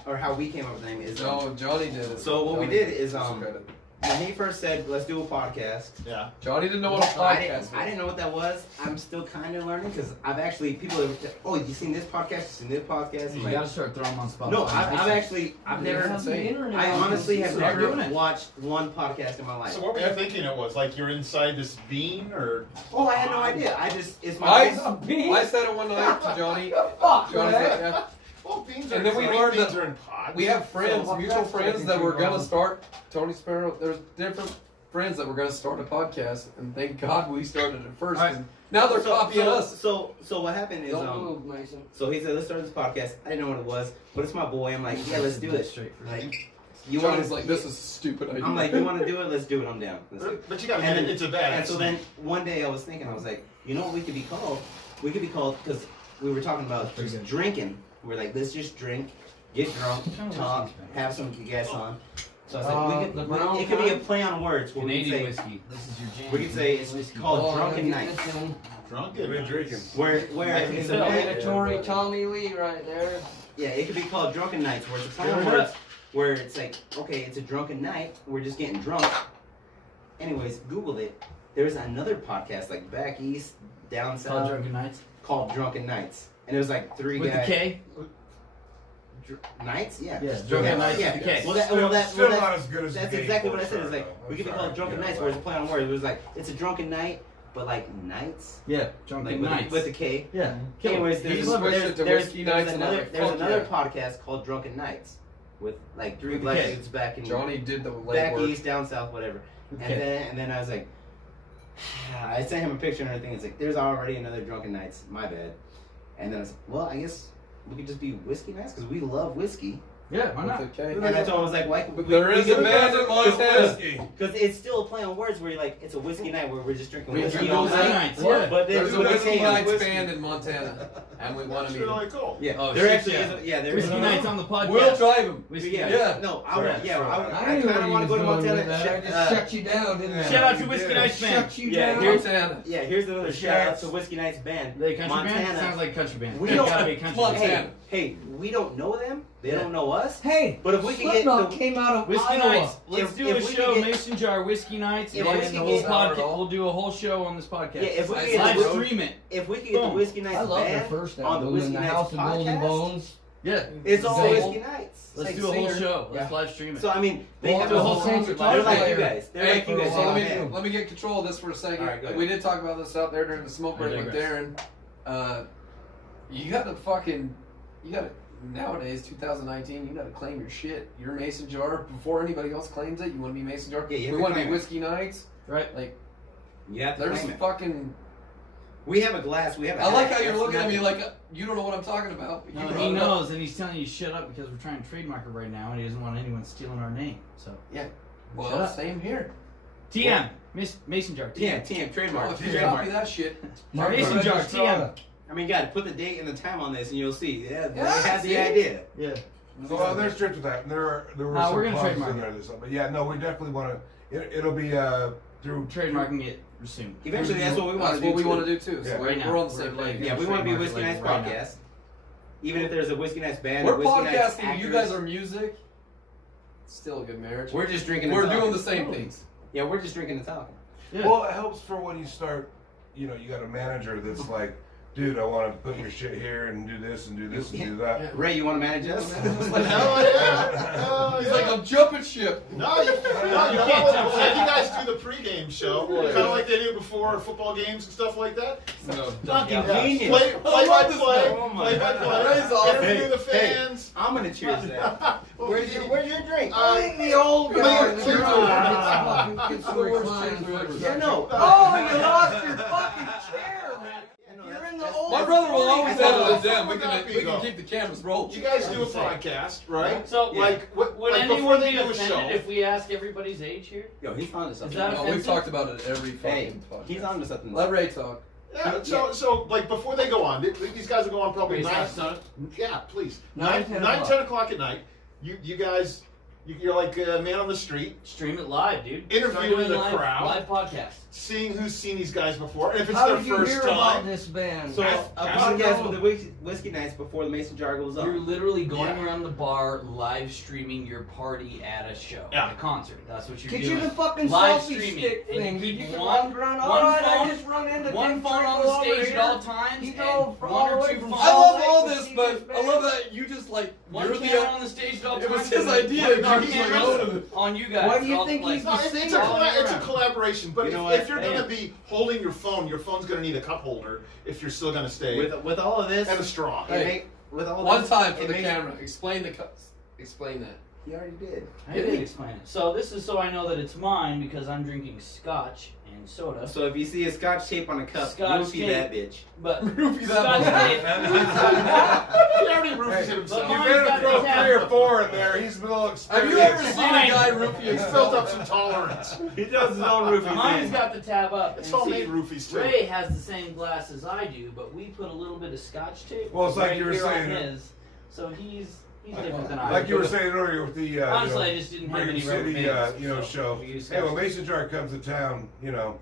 or how we came up with the name is No, Johnny did it. So what we Johnny did is gets some credit. when he first said let's do a podcast. Yeah. Johnny didn't know what a podcast I didn't know what that was. I'm still kind of learning because I've actually people have oh you seen this podcast? You seen this podcast? I'm You like, gotta start throwing them on Spotify. no, I've never. Have the internet I on honestly this. have Start doing never it. watched one podcast in my life. So what were you thinking it was? Like you're inside this bean or? Oh, I had no idea. I just it's my. I said it one night to Johnny. Fuck, Johnny's man. like, yeah. Well, beans And are then we green learned beans that are in pods. We have friends, So- mutual that's friends fucking that were too gonna long. start Tony Sparrow. There's different friends that were going to start a podcast, and thank God we started it first. All right. Now they're copying us. So what happened is Don't move, Mason. so he said let's start this podcast. I didn't know what it was, but it's my boy. I'm like, yeah, let's do it. Straight for Like, you want Johnny's like, this is a stupid idea. I'm like, you want to do it? Let's do it. I'm down. Let's do it. But you gotta And admit, then- it's a bad. And so then one day I was thinking, I was like, you know what we could be called? We could be called because we were talking about Pretty just good. drinking. We're like, let's just drink, get drunk, talk, have some guests on. So I was like, the brown it could be a kind? play on words. Where we Canadian could say, whiskey. This is your jam. we could say it's Whiskey. called Oh, Drunken I gotta Night. get this in. drunk. We've been drinking. Where it's a Mandatory Tommy Lee right there. yeah, it could be called Drunken Nights, where it's a play on Stir it words. Where it's like, okay, it's a drunken night. We're just getting drunk. Anyways, Google it. There's another podcast like back east, down Called south, Drunken Nights. called Drunken Nights, and it was like three With the guys. K? Nights, yeah. Yeah, Drunken Nights Yeah. with the K. Still not as good as that's the exactly game what I said. for It's like sure, though. we could be I'm called sorry, Drunken you know, Nights, where it's a play on words. It was like it's a drunken night, but like nights, Yeah, Drunken like Nights. with a K. Yeah. Anyways, You there's, switched there's, it to there's, Whiskey there's Nights and another I'm like, there's fuck another yeah. podcast called Drunken Nights with like three With the black K. dudes back in Johnny did the back legwork. east, down south, whatever. Okay. And then I was like, I sent him a picture and everything. It's like there's already another Drunken Nights. My bad. And then I was like, well, I guess we could just be Whiskey Nights because we love whiskey. Yeah, why not? With the K. And I told him I was like, why? But there is a band in Montana. Because it's still a play on words where you're like, it's a whiskey night where we're just drinking We whiskey do all those night. nights, What? yeah. But There's there's a a Whiskey whiskey Nights whiskey. band in Montana, and we want That's to meet really them. cool. Yeah, Oh, there shit, actually yeah. is. Yeah, there Whiskey is. Nights on the podcast. We'll drive them. Whiskey Yeah, Nights. Yeah. No, I would. Yeah, I I knew kind where of you want to was go to going with Montana. that. I just shut you down, didn't I? Shout out to You Whiskey did. Nights band. Shut you Yeah, down. here's- Montana. Yeah, here's another shout out Yes. to Whiskey Nights band. They country band? Montana. Sounds like a country band. We They don't- gotta be a country Montana. band. Hey, we don't know them. They Yeah. don't know us. Hey, But if we can get Slipknot the- came out of Whiskey Iowa. Nights. Let's If- do if a we show, can get- Mason Jar Whiskey Nights, If and we can the whole get- podcast. We'll do a whole show on this podcast. Yeah, if we can Nice. get live the- stream it. if we can get the Boom. Whiskey Nights I love their band first on album, the in Whiskey the Nights House of Golden podcast, Bones. Yeah. it's all Zane. Whiskey Nights. Let's Like do a whole singer. show. Yeah. Let's live stream it. So I mean, they Well, have the a whole whole thing concert. you're They're like talking you about. guys. They're Hey, like you guys. so on band. let me get control of this for a second. All right, go ahead. We did talk about this out there during the smoke I break with digress. Darren. You gotta nowadays, 2019, you gotta claim your shit. You're Mason Jar. Before anybody else claims it, you wanna be Mason Jar. Yeah, you have we to wanna be claim it. Whiskey Nights. Right? Like, You have to there's claim it. fucking. We have a glass. We have. I like how you're that's looking at me nothing. like you don't know what I'm talking about. No, You he brought it up. knows, and he's telling you shut up because we're trying to trademark it right now, and he doesn't want anyone stealing our name. So, Shut Well, up. same here. TM, Mason Jar, Yeah, TM. TM Oh, trademark. if you Trademark. copy that shit, Mason Jar, TM. I mean, God, put the date and the time on this, and you'll see. Yeah, they Yeah, had the see? idea. Yeah. Well, they're strict with that. And there were we're some gonna clubs trademark in there this but yeah, no, we definitely want to. It'll be through Trademarking it soon. Eventually, that's what we want that's to do. what we too. want to do too. So Yeah. we're, Right now. we're on the same We're like- page. Yeah, we want to be Trademark Whiskey it Nights right now. podcast. Even if there's a Whiskey Nights band, We're or Whiskey Nights podcasting. actors, You guys are music. Still a good marriage. We're just drinking. And We're talking. doing the same things. Yeah, we're just drinking and talking. Yeah. Well, it helps for when you start. You know, you got a manager that's like, dude, I want to put your shit here and do this and do this and do that. Yeah. Ray, you want to manage us? Hell yeah! Hell He's yeah. like, I'm jumping ship. No, you know what? If you guys do the pregame show, kind of like they do before football games and stuff like that. No, Fucking Yeah. genius. Play by love this play, guy. Oh my play by God. play. Ray's awesome. Interview the Hey, fans. I'm gonna cheers that. Where's your drink? The old guy. Please, the please guy. do. It's so reclined. Yeah, no. Oh, you lost your fucking chair, man. You're in the old. My brother will always Well, edit it down. would that be, We can though? keep the cameras rolling. You guys do a podcast, right? So, Like, what, would like anyone before they be do a offended show. if we ask everybody's age here? Yo, he's on to something. that No, offensive? we've talked about it every Hey, fucking podcast. he's on to something. Let Ray talk. Yeah, so like before they go on, these guys will go on probably Please, 9. son. Yeah, please. 9, 9, 10 10 o'clock at night. You guys, you're like a man on the street, Stream it live, dude. Interviewing Start doing the live, crowd. Live podcast. seeing who's seen these guys before, and if it's How their did you first hear about time. this band? So Ask- a ask podcast them. with the Whiskey Nights before the Mason Jar goes You're on. literally going Yeah. around the bar, live streaming your party at a show, Yeah. at a concert. That's what you're Get doing. you the fucking Live selfie streaming. stick And thing. you Dude, keep you can one- walk around. one All right, phone- I just run into One Dick phone on Trickle the over stage here. at all times, He and drove one all the or way two from phones. I love Salt all Lake to this, see but this I love band. that you just like One you're camera the. on the stage at all It times. was his and idea. one You car just camera like, on you guys. Why do you all, think like, he's No, the it's singer? a collaboration, but You know if what? you're going Damn. to be holding your phone's going to need a cup holder if you're still going to stay, With all of this, and a straw. it Hey, make- with all One this, time for it the makes- camera. Explain that. He already did. I did explain it. So this is so I know that it's mine because I'm drinking scotch and soda. So if you see a scotch tape on a cup, Scotch roofie tape. that bitch. But Roofie scotch tape. He already roofies Hey, himself. you Mine's better got throw the tab. 3 or 4 in there. He's a little Have experienced. you ever seen a Mine. guy roofie He's himself? built up some tolerance. He does his own roofie. Mine's got the tab up. It's And see, homemade roofies too. Ray has the same glass as I do, but we put a little bit of scotch tape. Well, it's like right you were here on saying. his, so he's different than I am. Like you were saying earlier with the Honestly, you know, I just didn't have Brigham any rubber City bands, you know so show. we used Hey, when scotch. Mason Jar comes to town, you know,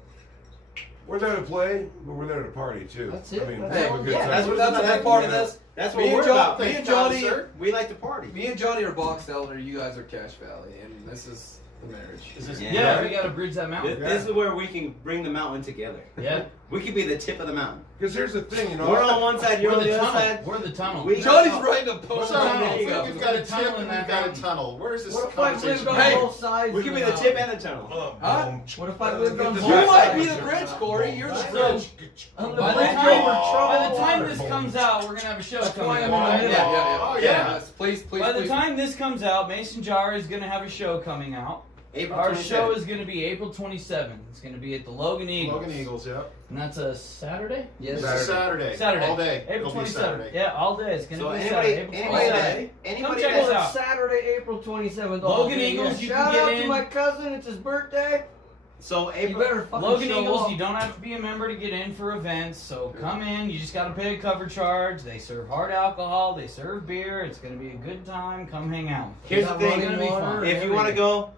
we're there to play, but we're there to party too. That's it. I mean, That's have all. a good Yeah, time. that's what That's a big part of this. That's Me what and we're John- about. me Thank and you, Johnny- sir. We like to party. Me and Johnny are Box Elder. You guys are Cache Valley, and this is the marriage. Is this Yeah, Right. we gotta bridge that mountain. This is where we can bring the mountain together. Yeah, We could be the tip of the mountain. Because here's the thing, you know. We're on one side, you're we're on the the other tunnel. side. We're the tunnel. We- Johnny's writing a What's poem. our There you go. We've got a Put a tunnel tip in and that we've got a mountain. tunnel. Where is this What if I conversation lived on going? both sides? We could of be the the tip mountain? and the tunnel. Huh? What if I lived on Get both the You might sides? be the bridge, Corey. You're the So- bridge. I'm the By the bridge time- over trouble. By the time this comes out, we're gonna have a show That's coming why up. I'm in the right? middle. Oh, yeah. Yes, please, please, By the please. time this comes out, Mason Jarr is gonna have a show coming out. April Our 27th. show is gonna be April 27th. It's gonna be at the Logan Eagles. Logan Eagles, yep. And that's a Saturday? Yes. It's a Saturday. Saturday. All day. April It'll be 27th. Saturday. Yeah, all day. It's gonna So be anybody, Saturday. April anybody, 27th. anybody check that's us out. Saturday, April 27th. Logan day. Eagles, Yeah. you Shout can out get to in. my cousin. It's his birthday. So You April. better fucking Logan show Eagles, up. you don't have to be a member to get in for events, so come in. You just got to pay a cover charge. They serve hard alcohol, they serve beer. It's going to be a good time. Come hang out. Here's the Got thing. running It's gonna be water fun. and If you want to everything. go,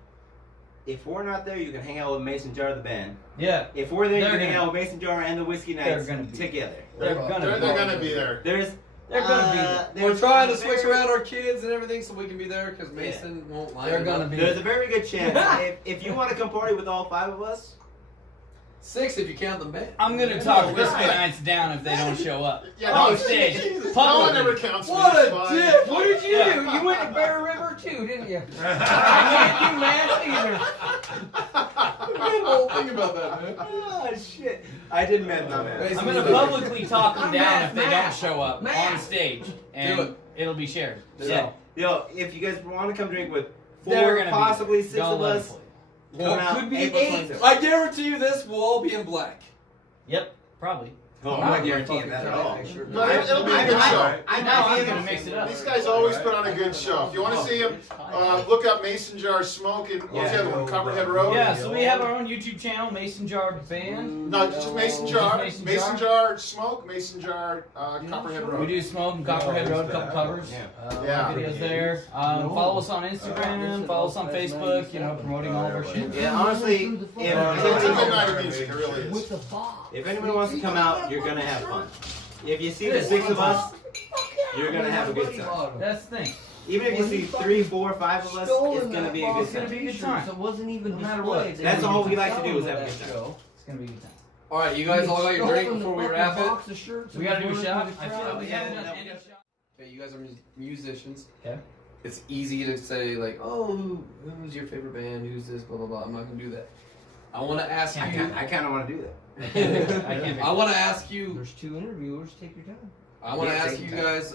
if we're not there, you can hang out with Mason Jar the band. Yeah, If we're there, you They're can hang gonna- out with Mason Jar and the Whiskey They're Nights gonna be- together. they're They're gonna gonna be there. There's They're gonna be there. We're there's trying to a switch very- around our kids and everything so we can be there because Mason won't line They're it gonna up. be. There's a very good chance if you want to come party with all 5 of us. 6 if you count the band. I'm going to talk Whiskey Nights down if they don't show up. Yeah, On no, stage. Jesus, no one ever counts What me. It's a fine. dick! What did you Yeah. do? You went to Bear River too, didn't you? I can't do math either. We had a whole thing about that, man. Oh shit! I didn't mean that. Mason, I'm going to publicly talk them down if they don't Math. show up on Math. stage. And Do it. it'll be shared. Yeah. So, Yo, if you guys want to come drink with they're 4, going to possibly be 6 Don't of let us, them going out Could be April 8. 27th. I guarantee you this, we'll all be in black. Yep, probably. Oh, I'm not guaranteeing that at all. But it'll be a I- good I- show. I No, might I'm be going able to mix it up. These guys always put on a good show. If you want to see them, look up Mason Jar Smoke and what's the other one? Copperhead Road? Yeah, so we have our own YouTube channel, Mason Jar Band. No, just Mason Jar. Just Mason Mason Jar Smoke, Mason Jar Copperhead We Road. do Smoke and Copperhead Road, a couple covers. Yeah. Videos there. Follow us on Instagram, follow us on Facebook, you know, promoting all of our shit. Yeah, honestly, It's a good night of music, it really is. With the box. if anyone wants to come out, you're gonna have fun. If you see the 6 of us, you're gonna have a good time. That's the thing. Even if you see 3, 4, 5 of us, it's gonna be a good It's gonna time. be a good time. So it wasn't even No matter what. displayed. They That's didn't all we even like to do sell is them have a at good that time. show. It's gonna be a good time. All right, you guys all got your drink before we wrap it. Box of shirts We and gotta do a burn shot. to the I feel crowd. like we Yeah, haven't done no, any shot. Okay, you guys are musicians. Okay. It's easy to say like, oh, who's your favorite band? Who's this? Blah blah blah. I'm not gonna do that. I want to ask I you. kind of want to do that. I can't. I want to ask you. There's 2 interviewers. Take your time. I want to Yeah, ask take you your guys.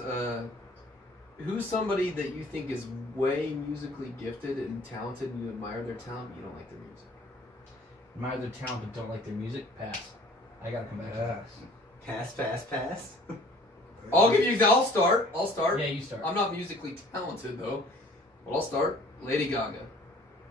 Who's somebody that you think is way musically gifted and talented, and you admire their talent, but you don't like their music? Admire their talent but don't like their music. Pass. I gotta come back. Pass, pass, pass. I'll give you. I'll start. Yeah, you start. I'm not musically talented though, but I'll start. Lady Gaga,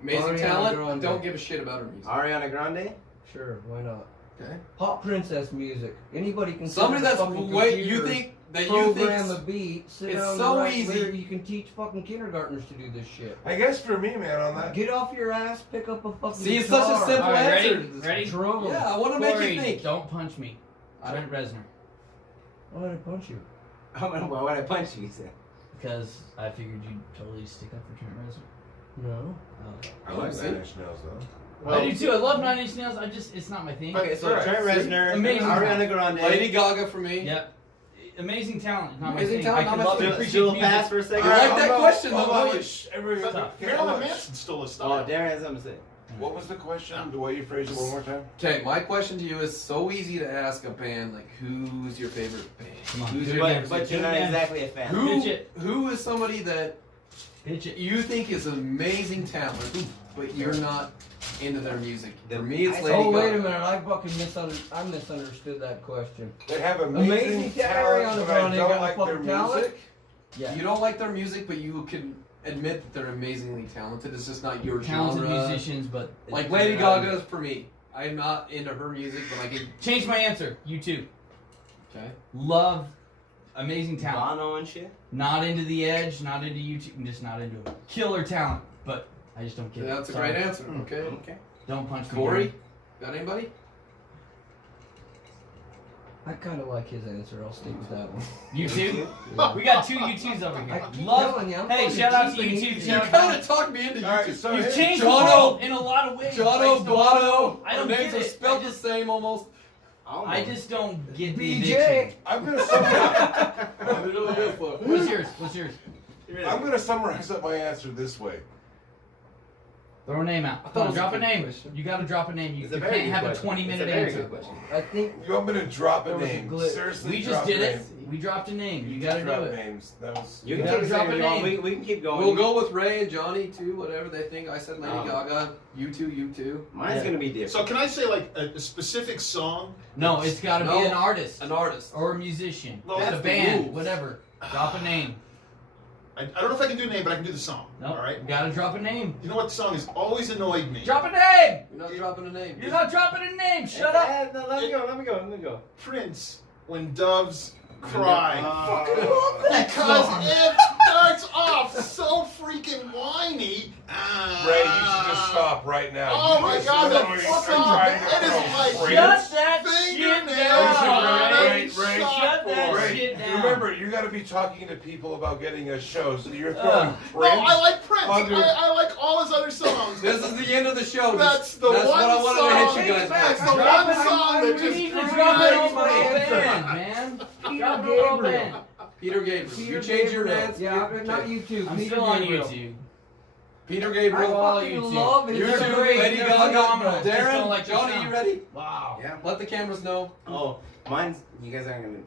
amazing Ariana talent. Grande. Don't give a shit about her music. Ariana Grande. Sure, why not? Okay. Pop princess music. Anybody can. Somebody sit at a that's fucking way you computer, think that you program think. a beat. Sit it's down so and write easy. lyrics. You can teach fucking kindergartners to do this shit. I guess for me, man, on that. Get off your ass, pick up a fucking See, it's such a guitar. simple All right, ready? answer. Ready? Drum. Yeah, I want to make Corey, you think. Don't punch me. Trent Reznor. Why did I punch you? Why would I punch you? He said. Because I figured you'd totally stick up for Trent Reznor. No. I like Nine Inch Nails though. I do too. I love 9 Inch Nails. It's not my thing. Okay, so Right. Trent Reznor, Amazing. Ariana Grande. Lady Gaga for me. Yep. Amazing talent. Not Amazing my thing. talent, I not can my love thing. and Still, appreciate still music. pass for a second. I like that question, though, Hold on, don't you? every- Tough. Marilyn Manson stole his Oh, style. Darren has something to say. What was the question? The way you phrased it one more time? Okay, my question to you is so easy to ask a band like, who's your favorite band? Come on. Who's Do it your again. But you're not again. exactly a fan. Who Pitch it. who is somebody that Pitch it. you think is an amazing talent, but you're not into their music. For me, it's I- Lady Oh, wait a Gaga. minute. I misunderstood that question. They have Amazing amazing talent, talent, Ariana but I Grande don't got like their fucking talent? music. Yeah. You don't like their music, but you can admit that they're amazingly talented. It's just not your Talented genre. musicians, but Like Lady Gaga is for me. I'm not into her music, but I can. Change my answer. U2. Okay. Love, amazing talent. Bono and shit. Not into the Edge. Not into U2. I'm just not into it. Killer talent, but I just don't get it. That's a Sorry. great answer. Okay. Okay. Don't punch me. Corey, got anybody? I kind of like his answer. I'll stick with that one. U2. Yeah. We got two U2s over here. I keep Love. telling you, I'm Hey, fucking shout out to keeping U2. it. Shout You out kind to of talked me into All right, YouTube. so You've hey, changed Jono- the world in a lot of ways. Jono, I just don't- Bono. I don't Their get names are it. spelled the same almost. I just don't get the BJ. addiction. I'm gonna summarize. What's yours? What's yours? I'm gonna summarize up my answer this way. Throw a name out. thought Come it on, was a drop a good name. question. You gotta drop a name. You It's a you very can't good have a question. 20-minute It's a very answer. good question. I think You want me to drop a There was a name? glitch. Seriously, We just drop did a it. name. We dropped a name. You Just gotta drop do it. names. That was. You You can gotta keep drop saying a it wrong. name. We can keep going. We'll go with Ray and Johnny too. Whatever they think. I said Lady Um, Gaga. You two. Mine's Yeah. gonna be different. So can I say like a specific song? No, it's gotta No. be an artist An artist. or a musician. Well, Just a that's the band, rules. whatever. Drop a name. I don't know if I can do a name, but I can do the song. No, All right. you gotta drop a name. You know what song has always annoyed me? Drop a name. You're not dropping a name. You're not dropping a name. Shut up. No, let me go. Let me go. Let me go. Prince, When Doves Cry. Fucking love that Because song. it starts off so freaking whiny. Ray, you should just stop right now. Oh You my just God, literally that are song, trying to it is throw like Prince. Shut that shit Fingernails down. on Ray, a Ray, Shut that chalkboard. Ray, shit down. remember, you got to be talking to people about getting a show. So you're throwing No, No, Prince. I like Prince. Under- I like all his other songs. This is the end of the show. That's the That's one what I wanted to song. hit you guys That's with. the one song that We just need to drives drop it on me my crazy. band, man. Peter Drop it on my Gabriel. band. Peter Gabriel. Peter You change your Gabriel. answer. Yeah, not you two. I'm Peter still on Gabriel. YouTube. Peter I Gabriel. fucking YouTube. love his You They're two, great. Lady They're Gaga, phenomenal. Just don't Darren, like the Johnny, sound. you ready? Wow. Yeah. Let the cameras know. Oh, mine's. You guys aren't gonna.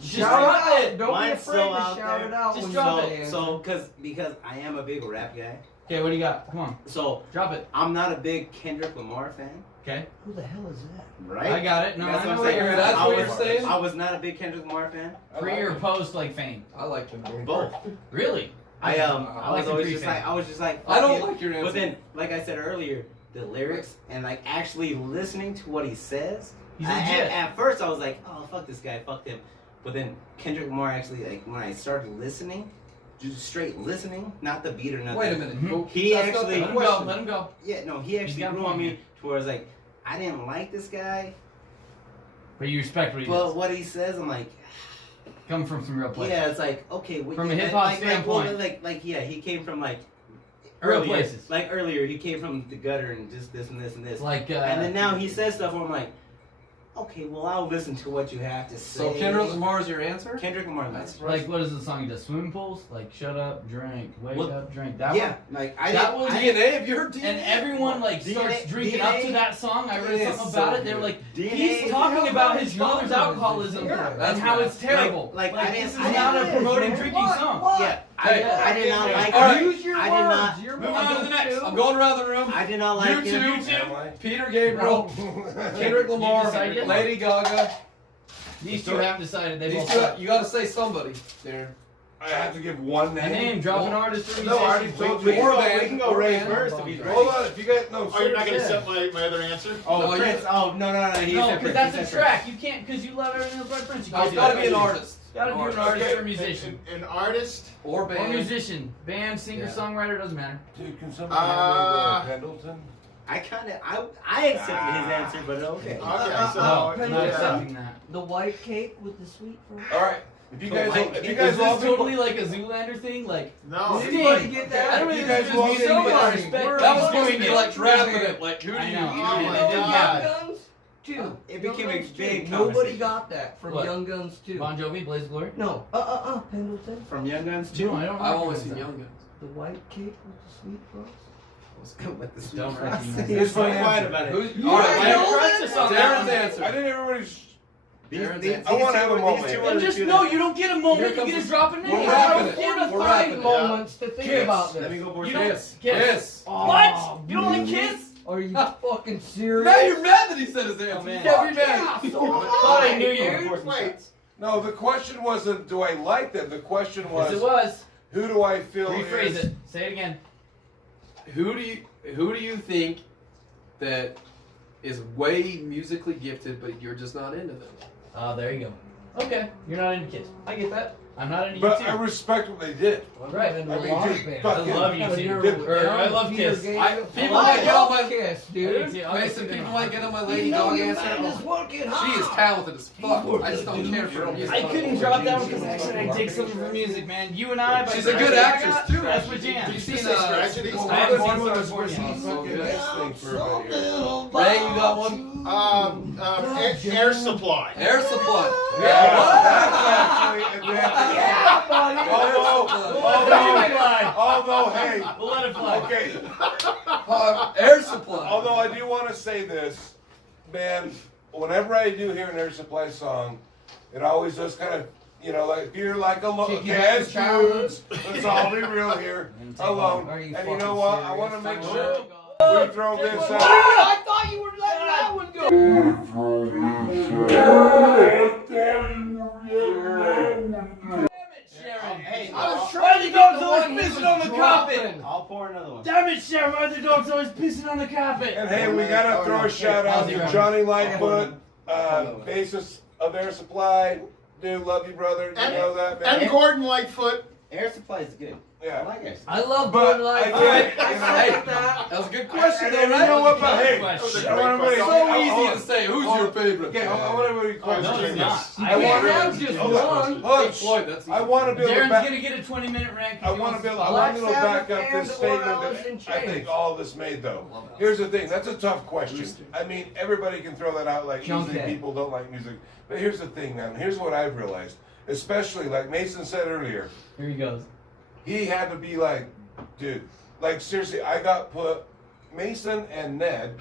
Just Shout drop it out. it. Don't be Mine's afraid so to out shout there. it out. Just when drop you it. answer. So, because I am a big rap guy, Okay, what do you got? Come on. so Drop it. I'm not a big Kendrick Lamar fan, Okay. Who the hell is that? right? I got it. No, That's I what know I'm what saying. you're That's at. I what was, you're saying? I was not a big Kendrick Lamar fan. Pre or post like fame. I like him. Both. Really? I like was the always pre just fan. like I was just like I don't fuck it. like your answer. But then, like I said earlier, the lyrics and like actually listening to what he says. He's I- legit. at first, I was like, oh fuck this guy, fuck him. But then Kendrick Lamar actually like when I started listening, just straight listening, not the beat or nothing. Wait a minute. Mhm. Go- He that's not actually- the Let him go. question. Let him go. Yeah, no, he actually got a grew on point. me to where I was like, I didn't like this guy, But you respect what he but does. what he says, I'm like, Coming from some real places. yeah, it's like okay, well, From a yeah, hip-hop like, standpoint. like yeah, he came from like Real earlier, places. Like earlier, he came from the gutter and just this and this and this. It's like, And then now he says stuff where I'm like, okay, well, I'll listen to what you have to say. So Kendrick Lamar is your answer? Kendrick Lamar. That's like, what is the song he does? Swimming pools? Like, shut up, drink, wake Well, up, drink. That yeah, one? like I That didn't. was I, DNA of your DNA. And everyone, like, DNA starts drinking up to that song. I read is something so about it. They were good. like, DNA he's talking about his mother's Yeah. alcoholism Yeah. and how it's terrible. Like, I didn't- this is I not a didn't- promoting drinking What? song. What? Yeah, Hey, I did not like all right. it. Use your I words. did not. Your Move on to the next. I'm going around the room. I did not like You it. two. Am I? Peter Gabriel, Kendrick You Lamar, decided? Lady Gaga. These two have decided they These both two, suck. you got to say somebody, Darren. I have to give one A name. name, drop an artist or No, I already musician. told We you. can go, band. we can go Or Ray band. first if he's ready. Hold on, if you guys no. Oh, you're not going to seriously. accept my other answer? Oh, No, Prince. Oh, no. He No, said because Prince. that's He a said track. You can't, because you love everything else by Prince. You No, can't it's do got to that. be an artist. Gotta be an artist or a musician. An artist? Or Or band. musician. Band, singer, Yeah. songwriter, doesn't matter. Dude, can somebody hand me Pendleton? I kind of, I accepted his answer, but okay. Okay, so No, Pendleton. not accepting that. The white cake with the sweet fruit. All right, if you guys, Like, if you Is guys this all totally like a Zoolander thing? Like, no. Did anybody get that? I don't You really guys think walked there's in so with much us. respect. We're That was all supposed to be doing like it. rapping it. Like, who do I you know. Oh And my it didn't God. happen. Young Guns 2. It became a Young Guns big 2. Nobody conversation. got that from What? Young Guns 2. Bon Jovi, Blaze of Glory? No. Pendleton. From Young Guns No, too. I don't I've recognize only seen that. Young Guns. The white cake with the sweet frost. With the sweet Don't frost. recognize He's that. so quiet about it. Who's, You all already right, know Darren's that? answer. I think everybody's. I want to have a moment. And just no, you don't get a moment. You get to drop a name. We're wrapping it. 4 to We're 5 wrapping it. moments to think Kiss. about Let me this. go for You it. Kiss. Kiss. Kiss. What? You don't like Kiss? Are you fucking serious? Now you're mad that he said his answer. Oh, man. You can't be mad. Yeah, so Thought I knew high. you. Wait. No, the question wasn't do I like them. The question was, Yes, it was. who do I feel Rephrase is it. Say it again. Who do you think that is way musically gifted, but you're just not into them? Oh, there you go. Okay, you're not into Kiss. I get that. I'm not into But you I too. respect what they did. I'm Right. into I a mean, lot dude, of bands. fucking- I love you So too. you're- Or I love Peter Kiss. Gabriel. People I might get on love my- Kiss, dude. Mason, people might get on my Lady You know Gaga your answer. band is working She hard. is talented as fuck. I just don't care for her music. I couldn't drop that one because actually I dig some of her music, man. You and I. By She's a good Lady actress, Gaga, too. That's my jam. You seen Tragedy? well, I haven't seen One Stars was Born this yet. fucking this thing for a bit here. Ray, you got one? Air Supply. Air Supply. That's actually, Yeah, buddy. although, hey, We'll let it fly. okay, Air Supply. although I do want to say this, man, whenever I do hear an Air Supply song, it always does kind of, you know, like if you're like alone, Take you okay, back as to childhood. dudes, let's all be real here, alone. Are you And you know fucking what? I serious? want to make Oh, sure God. we throw this Dude, out. I thought you were letting that one go. Hey, I was I'll, trying to Why the get dog's the always one he pissing was on the carpet? dropping. I'll pour another one. Damn it, Sharon! Why the dog's always pissing on the carpet? And hey, we gotta throw a shout out How's it to going? Johnny Lightfoot, bassist of Air Supply. Dude, love you, brother. You know that, man. And Gordon Lightfoot. Air Supply is good. I Yeah. like Air Supply. I love But Gordon Lightfoot. I get it, I you know. said that. That was a good question, And though, you know right? what? But hey, Question. I want everybody. So easy to say. Who's your favorite? Okay, I want everybody to question No, it's this. not. You I can't want have just Hold on. one. Pink Hold Floyd, that's I want to be able to Darren's back. gonna get a 20-minute rant. I want to be able. I Black want to back Sabbath up band this or statement Alice in that I think Chains? all of this made though. Here's the thing. That's a tough question. I mean, everybody can throw that out like Junkhead. easily. People don't like music, but here's the thing, man. Here's what I've realized. Especially like Mason said earlier, Here he goes. he had to be like, dude, like seriously, I got put. Mason and Ned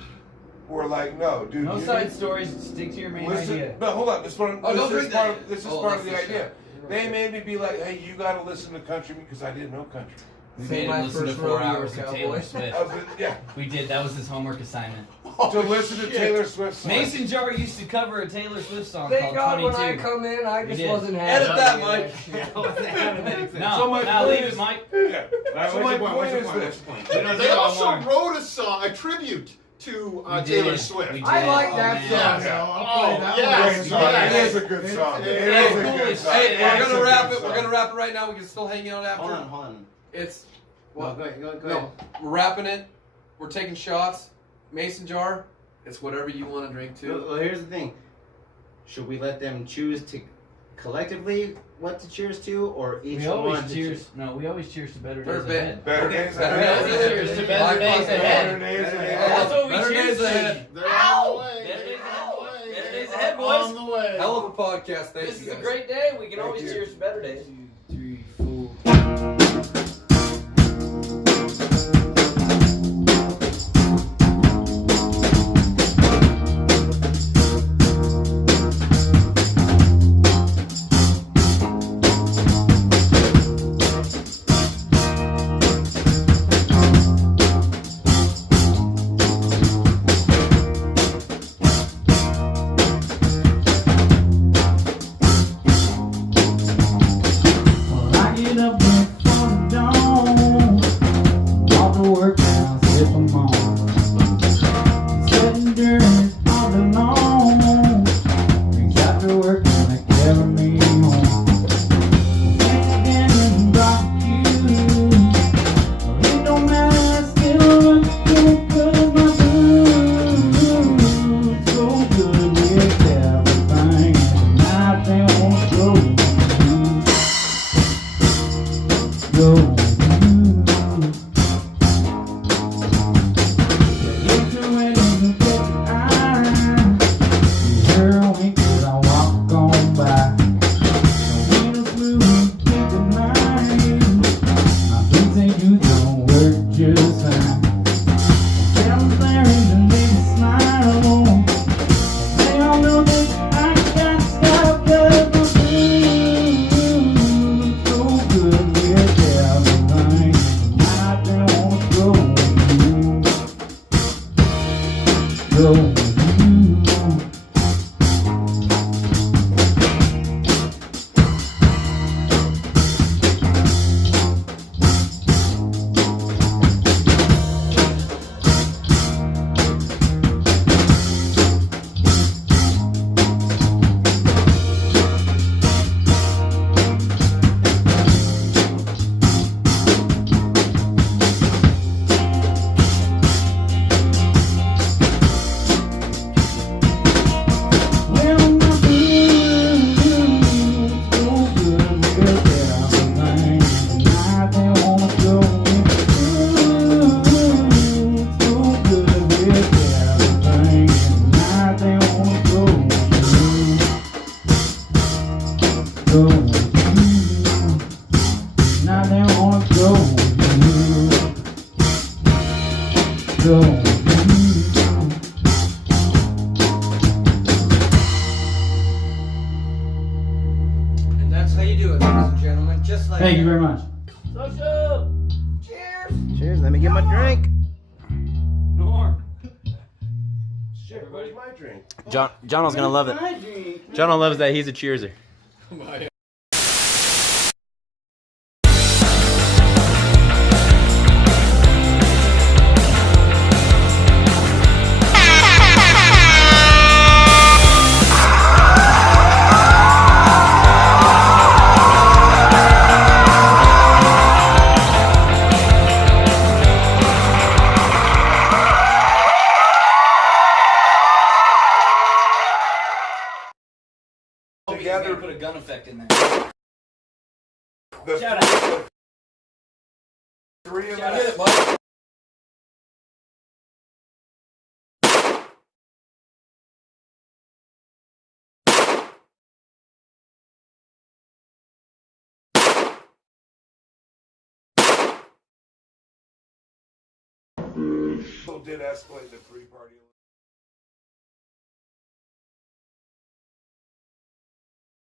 were like, no, dude. No you side need- stories. Stick to your main Listen, idea. but hold on. This one. Oh, don't This bring is that part. in. This is Oh, part that's of the the idea. shit. They made me be like, hey, you got to listen to country because I didn't know country. We Say made my him listen to first 4 rodeo, hours of cowboy. Taylor Swift. Yeah, We did. That was his homework assignment. to listen to Taylor Swift songs. Mason Jarr used to cover a Taylor Swift song Thank called God when 22. I come in, I We just did. wasn't Edit happy. that, with Mike. shit. No, So my now point leave is- it, Mike. Yeah. Alright, So what's my your point? point What's your is point? this. What's your point? They also wrote a song, a tribute to We Taylor did. Swift. We I did. like Oh, that man. song. Yeah. I'll play that yes, one. Great song. yes. It is a good song. It is a good song. Hey, we're It's a gonna wrap good it. We're song. gonna wrap it right now. We can still hang out after. Hold on. It's No, well, go ahead. Go no, ahead. we're wrapping it. We're taking shots. Mason Jar. It's whatever you want to drink too. Well, here's the thing. Should we let them choose to collectively what to cheers to, or each We one always to cheers. No, we always cheers to better Better days bed. ahead. Better Okay. days Better ahead. days ahead. Cheers to High better days five. ahead. Better days Better ahead. That's what we Better cheers days to. ahead. They're on the way. Better days They're on the ahead. way. Better days They're ahead, on boys. the way. Hell of a podcast. Thank This you is a guys. great day. We can Thank always you. cheers to better days. 2, 3, 4. Well, I get up before the dawn, walk to work and I sip 'em on. Sitting during all day long, reach out to work and they carry me home. Once again and rock you, well, it don't matter, I still look so good, my boots so good with everything. Tonight they won't go. Go. Get to it and get your eyes. go with you. And that's how you do it, ladies and gentlemen. Just like Thank you very much. Social. Cheers. Cheers. Let me get my drink. Norm. Shit, where's my drink? John's gonna love it. John loves that he's a cheerser. Together, Put a gun effect in there. the Shout out. three of Shout us. out, Mike. Did escalate the 3-party.